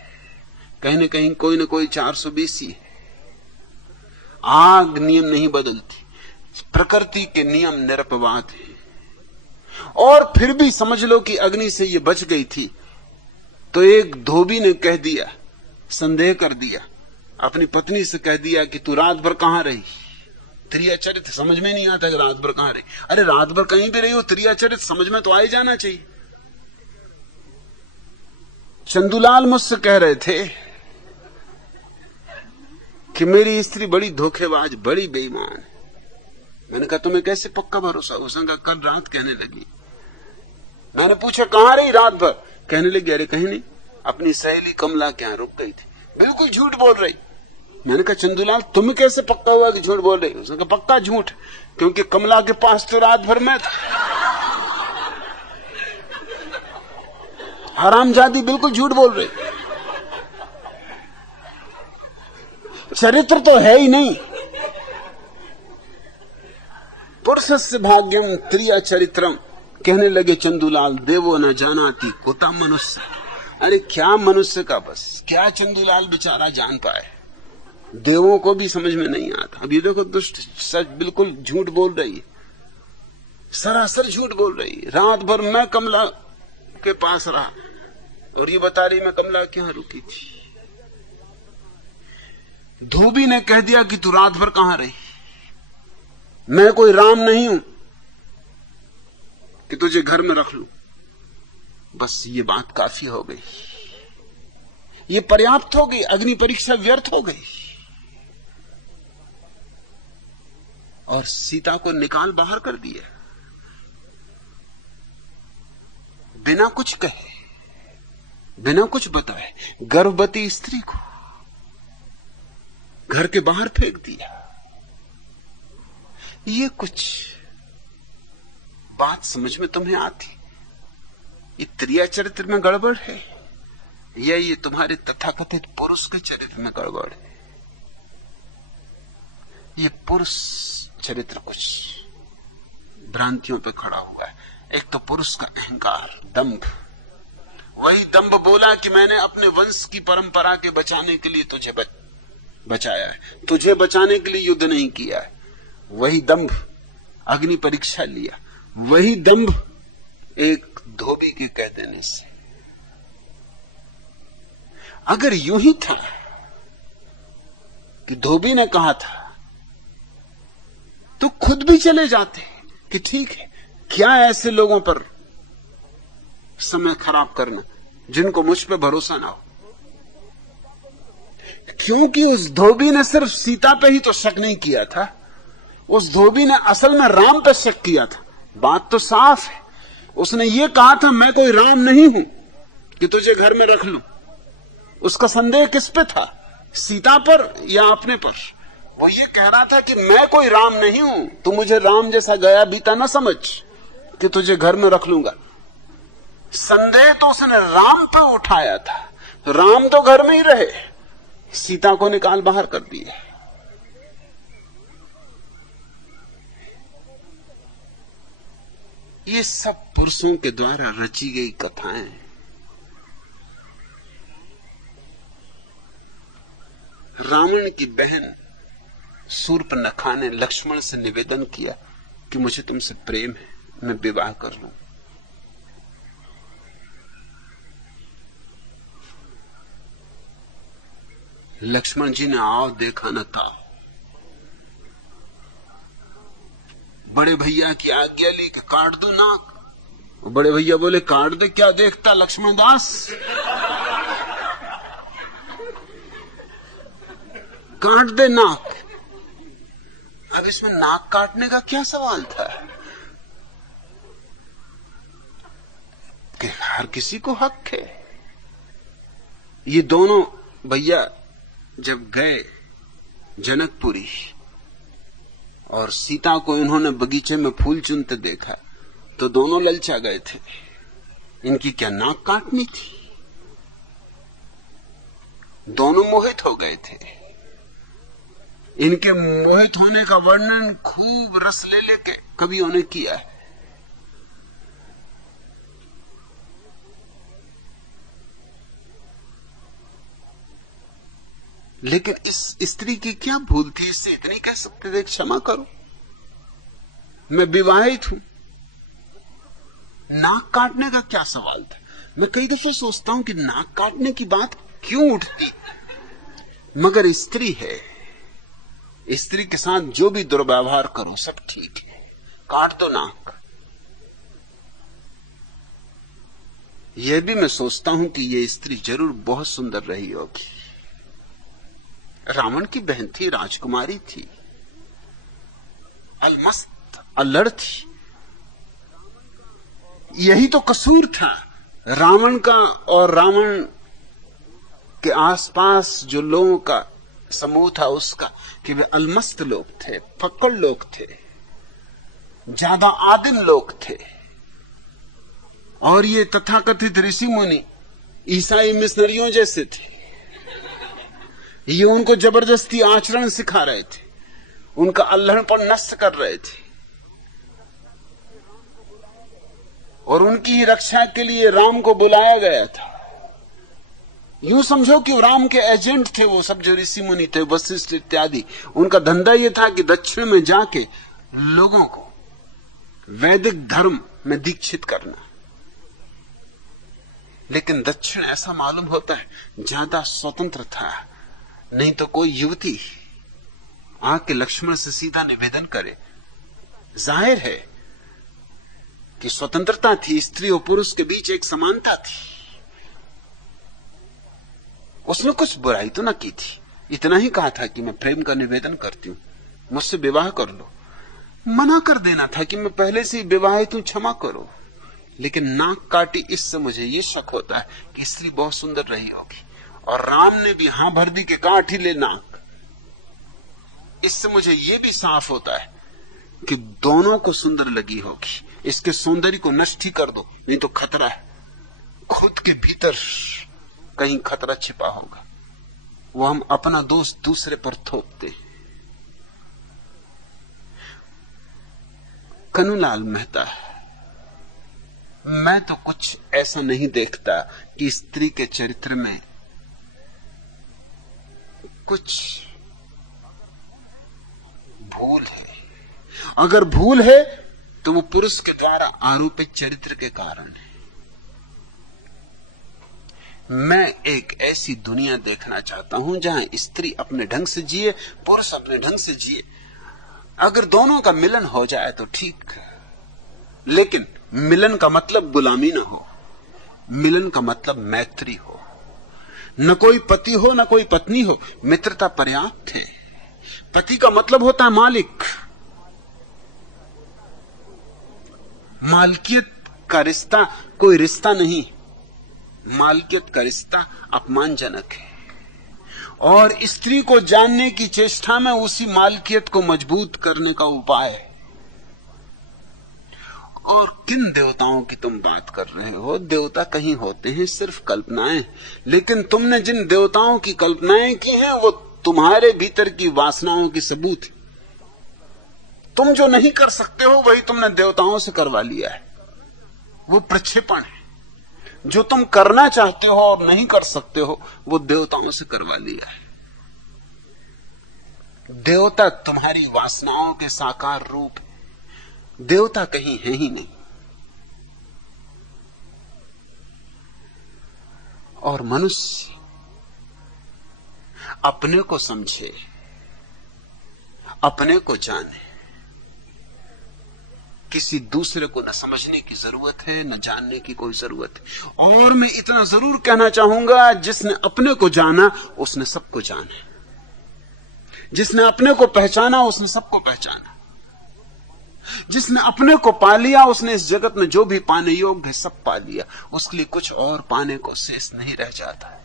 कहीं ना कहीं कोई ना कोई 420 ही है। आग नियम नहीं बदलती, प्रकृति के नियम निरपवाद है। और फिर भी समझ लो कि अग्नि से ये बच गई थी, तो एक धोबी ने कह दिया, संदेह कर दिया, अपनी पत्नी से कह दिया कि तू रात भर कहां रही। त्रिया चरित्र समझ में नहीं आता कि रात भर कहां रही। अरे रात भर कहीं भी रही हो, त्रिया चरित्र समझ में तो आ ही जाना चाहिए। चंदूलाल मुझसे कह रहे थे कि मेरी स्त्री बड़ी धोखेबाज, बड़ी बेईमान है। मैंने कहा तुम्हें कैसे पक्का भरोसा? उसने कहा कल रात कहने लगी। मैंने पूछा कहां रही रात भर? कहने लगी अरे कहीं नहीं, अपनी सहेली कमला के यहां रुक गई थी। बिल्कुल झूठ बोल रही। मैंने कहा चंदूलाल तुम्हें कैसे पक्का हुआ कि झूठ बोल रही? उसने कहा पक्का झूठ, क्योंकि कमला के पास तो रात भर मैं था। हरामजादी बिल्कुल झूठ बोल रही। चरित्र तो है ही नहीं। पुरुषस्य भाग्यम त्रिया चरित्रम, कहने लगे चंदूलाल देवो न जानाति कुता मनुष्य। अरे क्या मनुष्य का बस, क्या चंदूलाल बेचारा जान पाए, देवों को भी समझ में नहीं आता। अब ये देखो दुष्ट सच बिल्कुल झूठ बोल रही है, सरासर झूठ बोल रही है। रात भर मैं कमला के पास रहा, और ये बता रही मैं कमला के यहां रुकी थी। धोबी ने कह दिया कि तू रात भर कहां रही। मैं कोई राम नहीं हूं कि तुझे घर में रख लूं। बस ये बात काफी हो गई, ये पर्याप्त हो गई। अग्नि परीक्षा व्यर्थ हो गई, और सीता को निकाल बाहर कर दिया बिना कुछ कहे, बिना कुछ बताए। गर्भवती स्त्री को घर के बाहर फेंक दिया। ये कुछ बात समझ में तुम्हें आती? ये त्रिया चरित्र में गड़बड़ है, या ये तुम्हारे तथाकथित पुरुष के चरित्र में गड़बड़ है? ये पुरुष चरित्र कुछ भ्रांतियों पे खड़ा हुआ है। एक तो पुरुष का अहंकार, दंभ। वही दंभ बोला कि मैंने अपने वंश की परंपरा के बचाने के लिए तुझे बचाया है, तुझे बचाने के लिए युद्ध नहीं किया है। वही दंभ अग्नि परीक्षा लिया। वही दंभ एक धोबी के कह देने से। अगर यूं ही था कि धोबी ने कहा था तो खुद भी चले जाते कि ठीक है, क्या ऐसे लोगों पर समय खराब करना जिनको मुझ पे भरोसा ना हो। क्योंकि उस धोबी ने सिर्फ सीता पे ही तो शक नहीं किया था, उस धोबी ने असल में राम पे शक किया था। बात तो साफ है। उसने ये कहा था मैं कोई राम नहीं हूं कि तुझे घर में रख लूं। उसका संदेह किस पे था, सीता पर या अपने पर? वो ये कह रहा था कि मैं कोई राम नहीं हूं, तू मुझे राम जैसा गया बीता ना समझ कि तुझे घर में रख लूंगा। संदेह तो उसने राम पे उठाया था। राम तो घर में ही रहे, सीता को निकाल बाहर कर दिया। ये सब पुरुषों के द्वारा रची गई कथाएं। रावण की बहन शूर्पणखा ने लक्ष्मण से निवेदन किया कि मुझे तुमसे प्रेम है, मैं विवाह कर लूं। लक्ष्मण जी ने आओ देखा न था, बड़े भैया की आज्ञा ली कि काट दो नाक। बड़े भैया बोले काट दे, क्या देखता लक्ष्मण दास, काट दे नाक। अब इसमें नाक काटने का क्या सवाल था कि हर किसी को हक है। ये दोनों भैया जब गए जनकपुरी और सीता को इन्होंने बगीचे में फूल चुनते देखा तो दोनों ललचा गए थे। इनकी क्या नाक काटनी थी? दोनों मोहित हो गए थे। इनके मोहित होने का वर्णन खूब रस ले लेके कवियों ने किया है। लेकिन इस स्त्री की क्या भूल थी, इससे इतनी कह सकते थे क्षमा करो, मैं विवाहित हूं। नाक काटने का क्या सवाल था? मैं कई दफे सोचता हूं कि नाक काटने की बात क्यों उठती, मगर स्त्री है, स्त्री के साथ जो भी दुर्व्यवहार करो सब ठीक है, काट दो नाक। यह भी मैं सोचता हूं कि यह स्त्री जरूर बहुत सुंदर रही होगी। रावण की बहन थी, राजकुमारी थी, अलमस्त अल्लड़ थी। यही तो कसूर था रावण का और रावण के आसपास जो लोगों का समूह था उसका, कि वे अलमस्त लोग थे, फक्कड़ लोग थे, ज्यादा आदिम लोग थे। और ये तथाकथित ऋषि मुनि ईसाई मिशनरियों जैसे थे। ये उनको जबरदस्ती आचरण सिखा रहे थे, उनका अल्हड़पन नष्ट कर रहे थे, और उनकी ही रक्षा के लिए राम को बुलाया गया था। यूं समझो कि राम के एजेंट थे वो सब जो ऋषि मुनि थे, वशिष्ठ इत्यादि। उनका धंधा यह था कि दक्षिण में जाके लोगों को वैदिक धर्म में दीक्षित करना। लेकिन दक्षिण ऐसा मालूम होता है ज्यादा स्वतंत्र था। नहीं तो कोई युवती आके लक्ष्मण से सीधा निवेदन करे, जाहिर है कि स्वतंत्रता थी, स्त्री और पुरुष के बीच एक समानता थी। उसने कुछ बुराई तो ना की थी, इतना ही कहा था कि मैं प्रेम का निवेदन करती हूं, मुझसे विवाह कर लो। मना कर देना था कि मैं पहले से ही विवाहित हूं, क्षमा करो। लेकिन नाक काटी, इससे मुझे यह शक होता है कि स्त्री बहुत सुंदर रही होगी। और राम ने भी हां भर दी कि काट ही ले नाक। इससे मुझे यह भी साफ होता है कि दोनों को सुंदर लगी होगी। इसके सौंदर्य को नष्ट ही कर दो, नहीं तो खतरा है, खुद के भीतर कहीं खतरा छिपा होगा। वो हम अपना दोष दूसरे पर थोपते। कन्हूलाल मेहता, मैं तो कुछ ऐसा नहीं देखता कि स्त्री के चरित्र में कुछ भूल है। अगर भूल है तो वो पुरुष के द्वारा आरोपित चरित्र के कारण है। मैं एक ऐसी दुनिया देखना चाहता हूं जहां स्त्री अपने ढंग से जिए, पुरुष अपने ढंग से जिए। अगर दोनों का मिलन हो जाए तो ठीक, लेकिन मिलन का मतलब गुलामी ना हो, मिलन का मतलब मैत्री हो। न कोई पति हो न कोई पत्नी हो, मित्रता पर्याप्त है। पति का मतलब होता है मालिक। मालकियत का रिश्ता कोई रिश्ता नहीं, मालकियत का रिश्ता अपमानजनक है। और स्त्री को जानने की चेष्टा में उसी मालकियत को मजबूत करने का उपाय है। और किन देवताओं की तुम बात कर रहे हो? देवता कहीं होते हैं, सिर्फ कल्पनाएं। लेकिन तुमने जिन देवताओं की कल्पनाएं की हैं वो तुम्हारे भीतर की वासनाओं की सबूत है। तुम जो नहीं कर सकते हो वही तुमने देवताओं से करवा लिया है, वो प्रक्षेपण है। जो तुम करना चाहते हो और नहीं कर सकते हो वो देवताओं से करवा लिया है। देवता तुम्हारी वासनाओं के साकार रूप है, देवता कहीं है ही नहीं। और मनुष्य अपने को समझे, अपने को जाने, किसी दूसरे को न समझने की जरूरत है, न जानने की कोई जरूरत है। और मैं इतना जरूर कहना चाहूंगा, जिसने अपने को जाना उसने सबको जाना, जिसने अपने को पहचाना उसने सबको पहचाना, जिसने अपने को पा लिया उसने इस जगत में जो भी पाने योग्य है सब पा लिया। उसके लिए कुछ और पाने को शेष नहीं रह जाता है।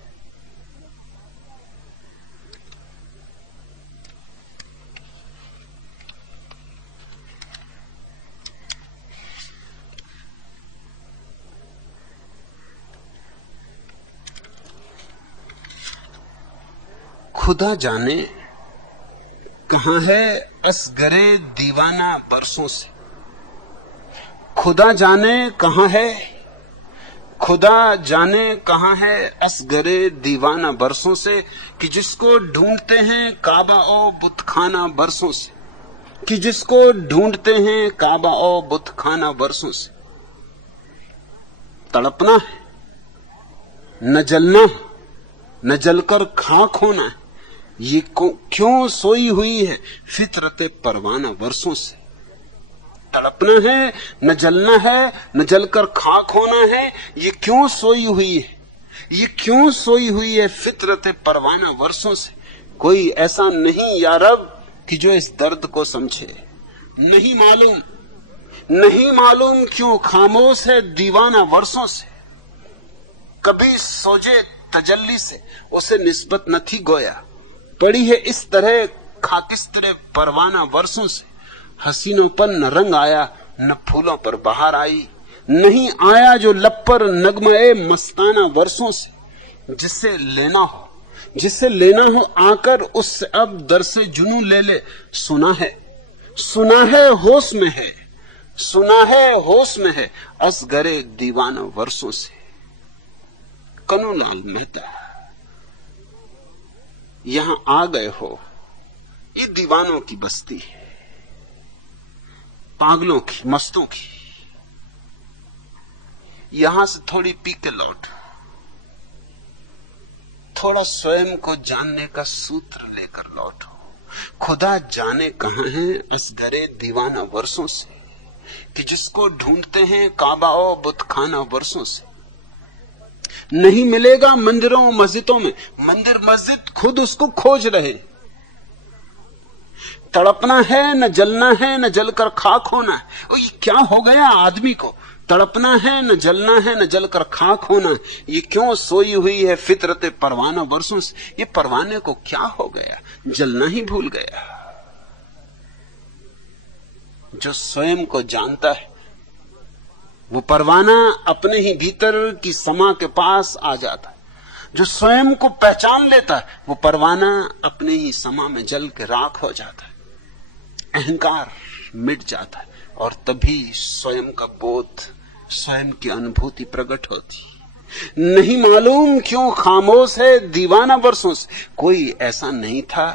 खुदा जाने कहां है असगरे दीवाना बरसों से। खुदा जाने कहां है, खुदा जाने कहां है असगरे दीवाना बरसों से, कि जिसको ढूंढते हैं काबा और बुतखाना बरसों से, कि जिसको ढूंढते हैं काबा और बुतखाना बरसों से। तड़पना है, न जलना है, न जलकर खाक होना है, ये क्यों सोई हुई है फितरते परवाना वर्षों से। तड़पना है, न जलना है, न जलकर खाक होना है, ये क्यों सोई हुई है, ये क्यों सोई हुई है फितरते परवाना वर्षों से। कोई ऐसा नहीं या रब कि जो इस दर्द को समझे। नहीं मालूम, नहीं मालूम क्यों खामोश है दीवाना वर्षों से। कभी सोजे तजल्ली से उसे निस्बत न थी गोया, पड़ी है इस तरह खाकिस्तर परवाना वर्षों से। हसीनों पर न रंग आया, न फूलों पर बहार आई, नहीं आया जो लब पर नगमे मस्ताना वर्षों से। जिससे लेना हो, जिससे लेना हो आकर उससे अब दर से जुनू ले ले। सुना है, सुना है होश में है, सुना है होश में है असगरे दीवाना वर्षों से। कन्हूलाल मेहता, यहां आ गए हो, ये दीवानों की बस्ती है, पागलों की, मस्तों की। यहां से थोड़ी पी के लौट, थोड़ा स्वयं को जानने का सूत्र लेकर लौटो। खुदा जाने कहां है असगरे दीवाना वर्षों से, कि जिसको ढूंढते हैं काबा और बुतखाना वर्षों से। नहीं मिलेगा मंदिरों मस्जिदों में, मंदिर मस्जिद खुद उसको खोज रहे। तड़पना है, न जलना है, न जलकर खाक होना है। और ये क्या हो गया आदमी को? तड़पना है, न जलना है, न जलकर खाक होना है। ये क्यों सोई हुई है फितरते परवाना वर्षों से। ये परवाने को क्या हो गया, जलना ही भूल गया। जो स्वयं को जानता है वो परवाना अपने ही भीतर की समा के पास आ जाता है। जो स्वयं को पहचान लेता है वो परवाना अपने ही समा में जल के राख हो जाता है। अहंकार मिट जाता है, और तभी स्वयं का बोध, स्वयं की अनुभूति प्रकट होती। नहीं मालूम क्यों खामोश है दीवाना बरसों से। कोई ऐसा नहीं था,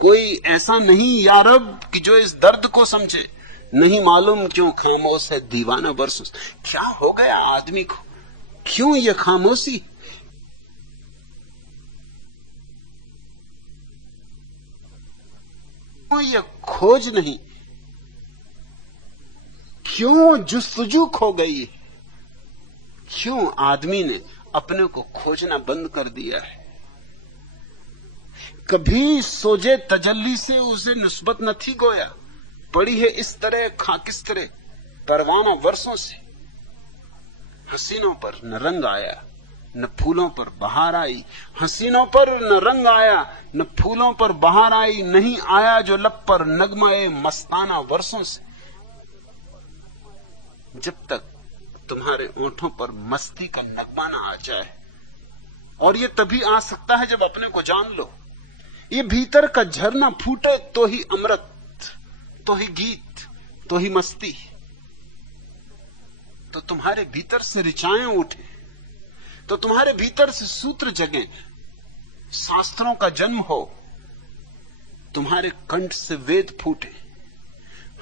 कोई ऐसा नहीं यारब कि जो इस दर्द को समझे। नहीं मालूम क्यों खामोश है दीवाना बरसों से। क्या हो गया आदमी को, क्यों ये खामोशी? क्यों ये खोज नहीं? क्यों जुस्तजू खो गई? क्यों आदमी ने अपने को खोजना बंद कर दिया है? कभी सोजे तजल्ली से उसे निस्बत न थी गोया, पड़ी है इस तरह खाकिस तरह परवाना वर्षों से। हसीनों पर न रंग आया न फूलों पर बहार आई, हसीनों पर न रंग आया न फूलों पर बहार आई, नहीं आया जो लब पर नगमाए मस्ताना वर्षों से। जब तक तुम्हारे ओंठों पर मस्ती का नगमा ना आ जाए, और ये तभी आ सकता है जब अपने को जान लो। ये भीतर का झरना फूटे तो ही अमृत, तो ही गीत, तो ही मस्ती। तो तुम्हारे भीतर से ऋचाएं उठे, तो तुम्हारे भीतर से सूत्र जगे, शास्त्रों का जन्म हो, तुम्हारे कंठ से वेद फूटे।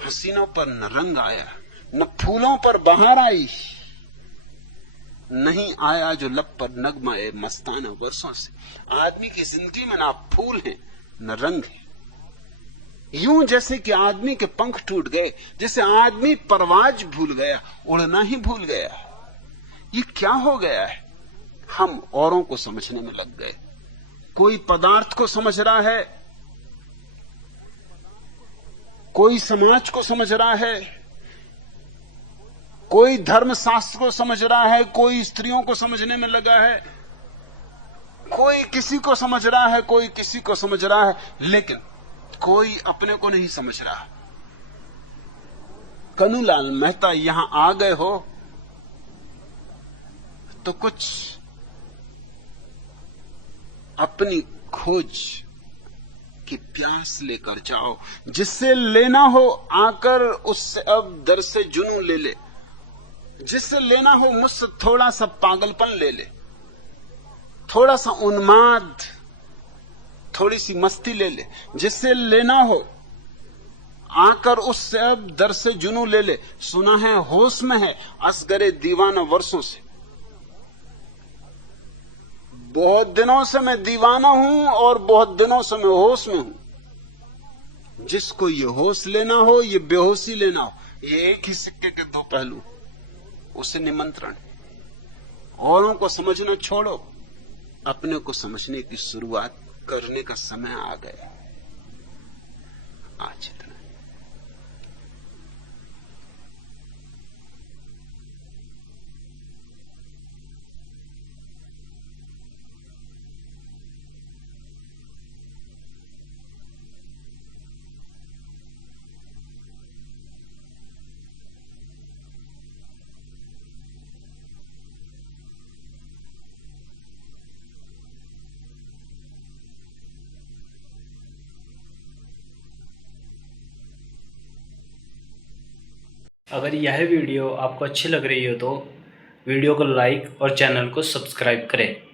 हसीनों पर न रंग आया न फूलों पर बहार आई, नहीं आया जो लब पर नगमाए मस्ताना वर्षों से। आदमी की जिंदगी में ना फूल है न रंग है। यूं जैसे कि आदमी के पंख टूट गए, जैसे आदमी परवाज भूल गया, उड़ना ही भूल गया। ये क्या हो गया है? हम औरों को समझने में लग गए। कोई पदार्थ को समझ रहा है, कोई समाज को समझ रहा है, कोई धर्मशास्त्र को समझ रहा है, कोई स्त्रियों को समझने में लगा है, कोई किसी को समझ रहा है, कोई किसी को समझ रहा है, लेकिन कोई अपने को नहीं समझ रहा। कन्हूलाल मेहता यहां आ गए हो तो कुछ अपनी खोज की प्यास लेकर जाओ, जिससे लेना हो आकर उससे अब दर से जुनून ले ले। जिससे लेना हो मुझसे थोड़ा सा पागलपन ले ले, थोड़ा सा उन्माद, थोड़ी सी मस्ती ले ले। जिससे लेना हो आकर उससे अब दर से जुनून ले ले। सुना है होश में है असगरे दीवाना वर्षों से। बहुत दिनों से मैं दीवाना हूं और बहुत दिनों से मैं होश में हूं। जिसको ये होश लेना हो, ये बेहोशी लेना हो, ये एक ही सिक्के के दो पहलू। उसे निमंत्रण, औरों को समझना छोड़ो, अपने को समझने की शुरुआत करने का समय आ गया। आज इतना। अगर यह वीडियो आपको अच्छी लग रही हो तो वीडियो को लाइक और चैनल को सब्सक्राइब करें।